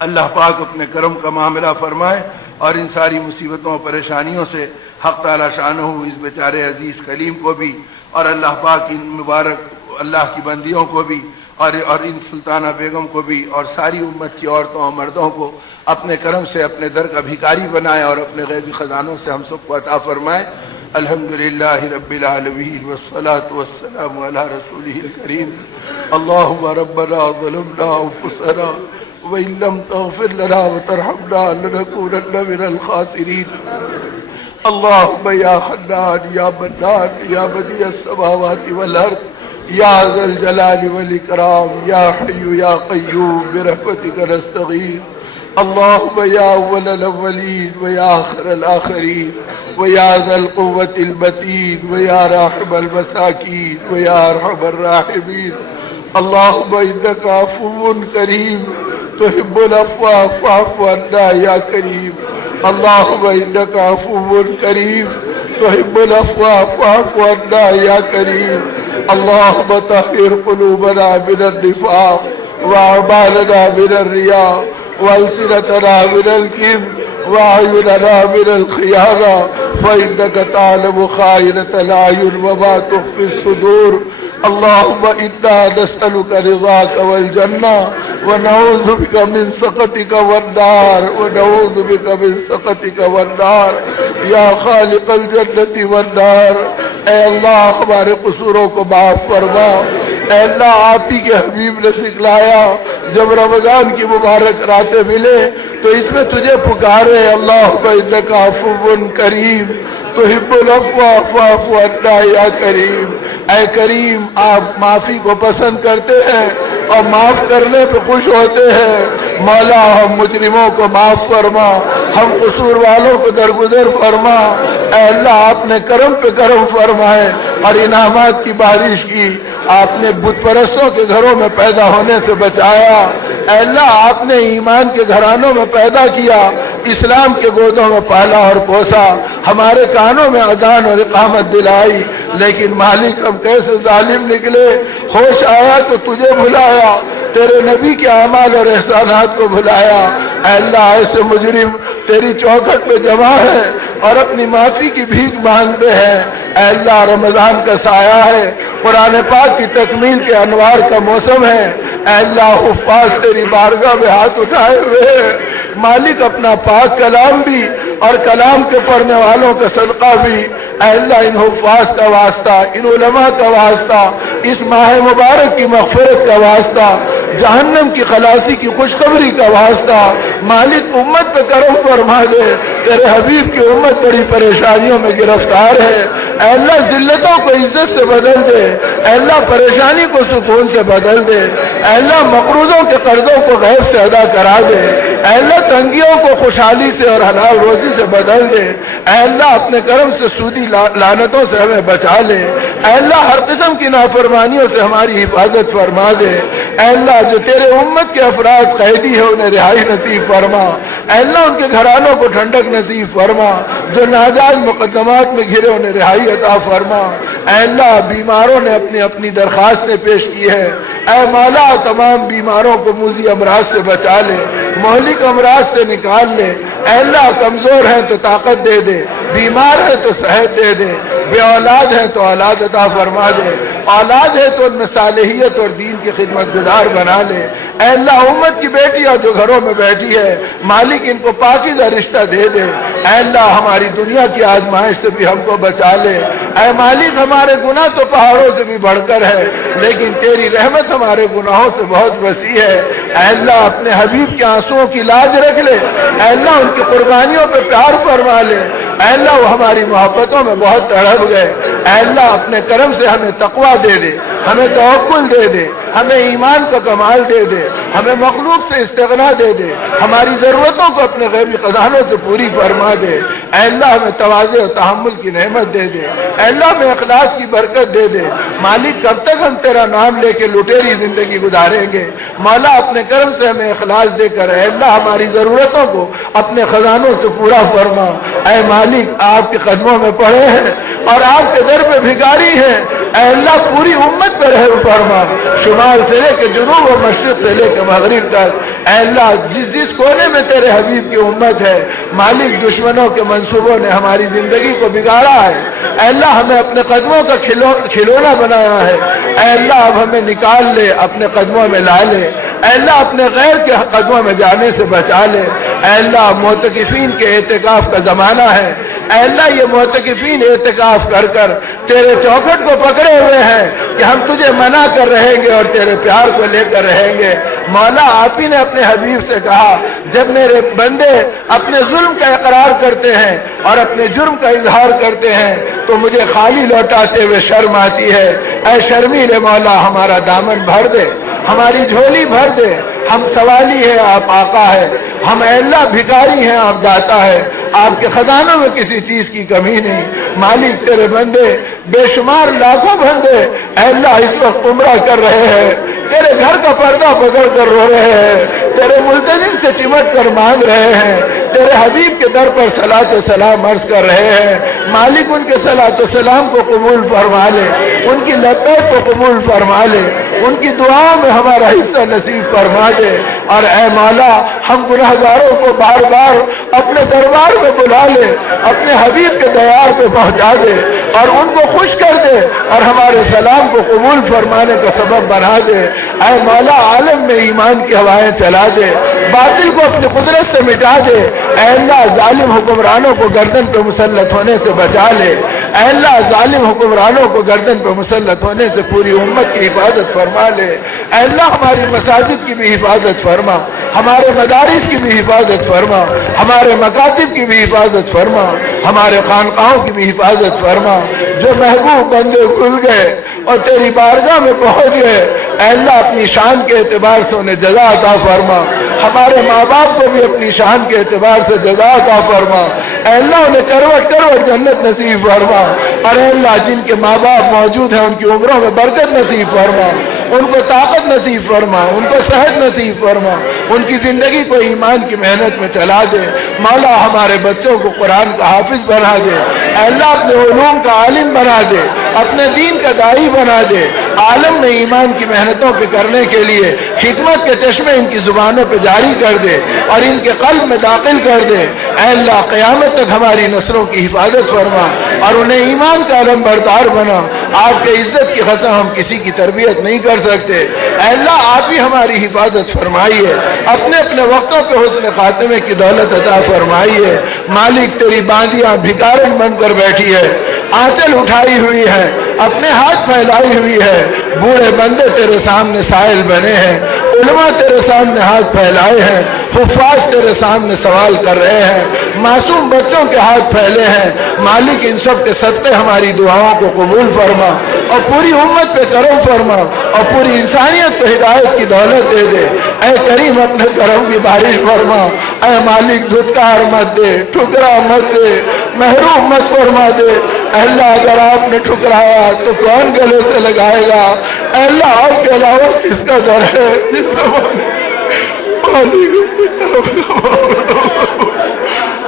اللہ پاک اپنے کرم کا معاملہ فرمائے اور ان ساری مصیبتوں اور پریشانیوں سے حق تعالی شانہ اس بیچارے عزیز کلیم کو بھی اور اللہ پاک ان مبارک اللہ کی بندیوں کو بھی اور ان سلطانہ بیگم کو بھی اور ساری امت کی عورتوں اور مردوں کو اپنے کرم سے اپنے در کا بھکاری بنائے اور اپنے غیبی خزانوں سے ہم سب کو عطا فرمائے۔ الحمدللہ رب العالمین والصلاة والسلام علی رسولہ الکریم۔ اللہم ربنا ظلمنا انفسنا وإن لم تغفر لنا وترحمنا لنكونن من الخاسرين۔ اللهم يا حنان يا منان يا بديع السماوات والأرض يا ذا الجلال والإكرام يا حي يا قيوم برحمتك نستغيث۔ اللهم يا أول الأولين ويا آخر الآخرين ويا ذا القوة المتين ويا راحم المساكين ويا أرحم الراحمين، اللهم إنك عفو كريم تحب العفو فاعف عنا يا كريم، اللهم إنك عفو كريم تحب العفو فاعف عنا يا كريم، اللهم طهر قلوبنا من النفاق وأعمالنا من الرياء وألسنتنا من الكذب وأعيننا من الخيانة، فإنك تعلم خائنة الأعين وما تخفي الصدور، اللهم إنا نسألك رضاك والجنة ونعوذ بك من سخطك والنار ونعوذ بك من سخطك والنار یا خالق الجنة والنار۔ اے اللہ ہمارے قصوروں کو معاف فرما۔ اے اللہ آپ ہی کے حبیب نے سکھلایا جب رمضان کی مبارک راتیں ملے تو اس میں تجھے پکارے، اللہم انک عفو کریم تحب العفو فاعف عنا یا کریم۔ اے کریم آپ معافی کو پسند کرتے ہیں اور معاف کرنے پہ خوش ہوتے ہیں، مولا ہم مجرموں کو معاف فرما، ہم قصور والوں کو درگزر فرما۔ اے اللہ آپ نے کرم پہ کرم فرمائے اور انعامات کی بارش کی، آپ نے بت پرستوں کے گھروں میں پیدا ہونے سے بچایا، اے اللہ آپ نے ایمان کے گھرانوں میں پیدا کیا، اسلام کے گودوں میں پالا اور پوسا، ہمارے کانوں میں اذان اور اقامت دلائی، لیکن مالک ہم کیسے ظالم نکلے، ہوش آیا تو تجھے بھلایا، تیرے نبی کے اعمال اور احسانات کو بھلایا۔ اے اللہ ایسے مجرم تیری چوکھٹ پہ جمع ہے اور اپنی معافی کی بھیک مانگتے ہیں۔ اے اللہ رمضان کا سایہ ہے، قرآن پاک کی تکمیل کے انوار کا موسم ہے، اے اللہ حفاظ تیری بارگاہ میں ہاتھ اٹھائے ہوئے ہیں، مالک اپنا پاک کلام بھی اور کلام کے پڑھنے والوں کا صدقہ بھی، اے اللہ ان حفاظ کا واسطہ، ان علماء کا واسطہ، اس ماہ مبارک کی مغفرت کا واسطہ، جہنم کی خلاصی کی خوشخبری کا واسطہ، مالک امت پہ کرم فرما دے، تیرے حبیب کی امت بڑی پریشانیوں میں گرفتار ہے، اے اللہ ذلتوں کو عزت سے بدل دے، اے اللہ پریشانی کو سکون سے بدل دے، اے اللہ مقروضوں کے قرضوں کو غیب سے ادا کرا دے، اے اللہ تنگیوں کو خوشحالی سے اور حلال روزی سے بدل دے، اے اللہ اپنے کرم سے سودی لعنتوں سے ہمیں بچا لے، اے اللہ ہر قسم کی نافرمانیوں سے ہماری حفاظت فرما دے، اے اللہ جو تیرے امت کے افراد قیدی ہیں انہیں رہائی نصیب فرما، اے اللہ ان کے گھرانوں کو ٹھنڈک نصیب فرما، جو ناجائز مقدمات میں گھرے انہیں رہائی عطا فرما، اے اللہ بیماروں نے اپنی اپنی درخواستیں پیش کی ہے، اے مولا تمام بیماروں کو موذی امراض سے بچا لے، مہلک امراض سے نکال لے، اے اللہ کمزور ہیں تو طاقت دے دے، بیمار ہیں تو صحت دے دے، بے اولاد ہیں تو اولاد عطا فرما دے، اولاد ہے تو ان میں صالحیت اور دین کی خدمت گزار بنا لے، اے اللہ امت کی بیٹیاں جو گھروں میں بیٹھی ہے مالک ان کو پاکیزہ رشتہ دے دے، اے اللہ ہماری دنیا کی آزمائش سے بھی ہم کو بچا لے، اے مالک ہمارے گناہ تو پہاڑوں سے بھی بڑھ کر ہے، لیکن تیری رحمت ہمارے گناہوں سے بہت وسیع ہے۔ اے اللہ اپنے حبیب کے آنسوؤں کی لاج رکھ لے، اے اللہ ان کی قربانیوں پہ پیار فرما لے، اے اللہ وہ ہماری محبتوں میں بہت تڑپ گئے، اے اللہ اپنے کرم سے ہمیں تقویٰ دے دے، ہمیں توکل دے دے، ہمیں ایمان کا کمال دے دے، ہمیں مخلوق سے استغنا دے دے، ہماری ضرورتوں کو اپنے غیبی خزانوں سے پوری فرما دے، اے اللہ ہمیں تواضع و تحمل کی نعمت دے دے، اے اللہ ہمیں اخلاص کی برکت دے دے۔ مالک کب تک ہم تیرا نام لے کے لٹیری زندگی گزاریں گے؟ مولا اپنے کرم سے ہمیں اخلاص دے کر اے اللہ ہماری ضرورتوں کو اپنے خزانوں سے پورا فرما۔ اے مالک آپ کے قدموں میں پڑے ہیں اور آپ کے در پہ بھکاری ہیں، اے اللہ پوری امت پر رحم فرما، شمال سے لے کے جنوب و مشرق سے لے کے مغرب تک، اے اللہ جس کونے میں تیرے حبیب کی امت ہے، مالک دشمنوں کے منصوبوں نے ہماری زندگی کو بگاڑا ہے، اے اللہ ہمیں اپنے قدموں کا کھلونا بنایا ہے، اے اللہ اب ہمیں نکال لے، اپنے قدموں میں لا لے، اے اللہ اپنے غیر کے قدموں میں جانے سے بچا لے، اے اللہ معتکفین کے اعتکاف کا زمانہ ہے، اے اللہ یہ معتکفین اعتکاف کر کر تیرے چوکھٹ کو پکڑے ہوئے ہیں کہ ہم تجھے منع کر رہیں گے اور تیرے پیار کو لے کر رہیں گے۔ مولا آپ ہی نے اپنے حبیب سے کہا جب میرے بندے اپنے ظلم کا اقرار کرتے ہیں اور اپنے جرم کا اظہار کرتے ہیں تو مجھے خالی لوٹاتے ہوئے شرم آتی ہے، اے شرمیلے مولا ہمارا دامن بھر دے، ہماری جھولی بھر دے، ہم سوالی ہیں آپ آقا ہے، ہم اے اللہ بھکاری ہیں آپ داتا ہے، آپ کے خزانوں میں کسی چیز کی کمی نہیں۔ مالک تیرے بندے بے شمار لاکھوں بندے اے اللہ اس وقت عمرہ کر رہے ہیں، تیرے گھر کا پردہ پکڑ کر رو رہے ہیں، تیرے ملتزم سے چمٹ کر مانگ رہے ہیں، تیرے حبیب کے در پر صلاۃ و سلام عرض کر رہے ہیں۔ مالک ان کے صلاۃ و سلام کو قبول فرما لے، ان کی لبیک کو قبول فرما لے، ان کی دعاؤں میں ہمارا حصہ نصیب فرما دے، اور اے مولا ہم گناہگاروں کو بار بار اپنے دربار میں بلا لے، اپنے حبیب کے دیار پہ پہنچا دے اور ان کو خوش کر دے اور ہمارے سلام کو قبول فرمانے کا سبب بنا دے۔ اے مولا عالم میں ایمان کی ہوائیں چلا دے، باطل کو اپنی قدرت سے مٹا دے، اے اللہ ظالم حکمرانوں کو گردن پہ مسلط ہونے سے بچا لے، اے اللہ ظالم حکمرانوں کو گردن پہ مسلط ہونے سے پوری امت کی حفاظت فرما لے، اے اللہ ہماری مساجد کی بھی حفاظت فرما، ہمارے مدارس کی بھی حفاظت فرما، ہمارے مکاتب کی بھی حفاظت فرما، ہمارے خانقاہوں کی بھی حفاظت فرما۔ جو محبوب بندے کھل گئے اور تیری بارگاہ میں پہنچ گئے اے اللہ اپنی شان کے اعتبار سے انہیں جزا عطا فرما، ہمارے ماں باپ کو بھی اپنی شان کے اعتبار سے جزا عطا فرما، اے اللہ انہیں کروٹ کروٹ جنت نصیب فرما، اور اے اللہ جن کے ماں باپ موجود ہیں ان کی عمروں میں برکت نصیب فرما، ان کو طاقت نصیب فرما، ان کو صحت نصیب فرما، ان کی زندگی کو ایمان کی محنت میں چلا دے۔ مولا ہمارے بچوں کو قرآن کا حافظ بنا دے، اے اللہ اپنے علوم کا عالم بنا دے، اپنے دین کا داعی بنا دے، عالم میں ایمان کی محنتوں کے کرنے کے لیے حکمت کے چشمے ان کی زبانوں پہ جاری کر دے اور ان کے قلب میں داخل کر دے۔ اے اللہ قیامت تک ہماری نسلوں کی حفاظت فرما اور انہیں ایمان کا علم بردار بنا۔ آپ کے عزت کی قسم ہم کسی کی تربیت نہیں کر سکتے، اے اللہ آپ ہی ہماری حفاظت فرمائیے، اپنے اپنے وقتوں کے حسن خاتمے کی دولت عطا فرمائیے۔ مالک تیری باندیاں بھکارن بن کر بیٹھی ہے، آنچل اٹھائی ہوئی ہے، اپنے ہاتھ پھیلائی ہوئی ہے، بوڑھے بندے تیرے سامنے سائل بنے ہیں، علماء تیرے سامنے ہاتھ پھیلائے ہیں، حفاظ تیرے سامنے سوال کر رہے ہیں، معصوم بچوں کے ہاتھ پھیلے ہیں۔ مالک ان سب کے صدقے ہماری دعاؤں کو قبول فرما اور پوری امت پہ کرم فرما اور پوری انسانیت کو ہدایت کی دولت دے دے۔ اے کریم اپنے کرم کی بارش فرما، اے مالک دھتکار مت دے، ٹھکرا مت دے، محروم مت فرما دے۔ اے اللہ اگر آپ نے ٹھکرایا تو کون گلے سے لگائے گا؟ اے اللہ آپ کے علاوہ کس کا در ہے؟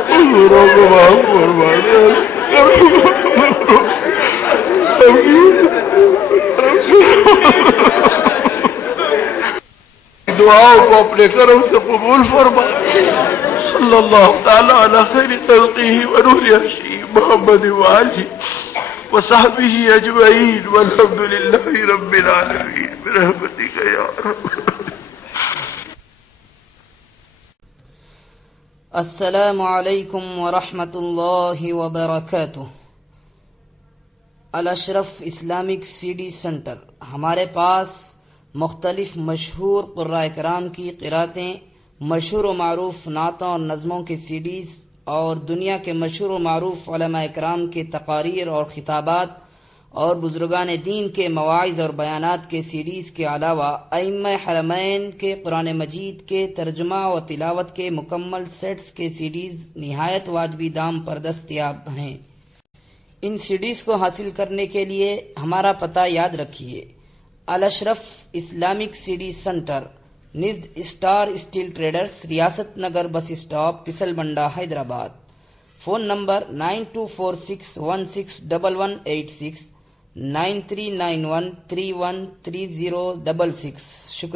حضوروں کو معاف فرما دے۔ دعاؤں کو اپنے کرم سے قبول فرما۔ صلی اللہ تعالی علی خیر خلقہ ونور عرشہ محمد وآلہ وصحبہ اجمعین والحمد للہ رب العالمین برحمتک یا رب۔ السلام علیکم ورحمۃ اللہ وبرکاتہ۔ الاشرف اسلامک سی ڈی سینٹر. ہمارے پاس مختلف مشہور قراء کرام کی قراتیں، مشہور و معروف نعتوں اور نظموں کے سی ڈیز اور دنیا کے مشہور و معروف علماء کرام کے تقاریر اور خطابات اور بزرگان دین کے مواعظ اور بیانات کے سی ڈیز کے علاوہ ائمہ حرمین کے قرآن مجید کے ترجمہ و تلاوت کے مکمل سیٹس کے سی ڈیز نہایت واجبی دام پر دستیاب ہیں. ان سی ڈیز کو حاصل کرنے کے لیے ہمارا پتہ یاد رکھیے: Al Ashraf Islamic C D centre, نزد star steel traders, Riyasat Nagar bus stop, Pisal Banda, Hyderabad. Phone number 9246161186 9391313066. شکریہ.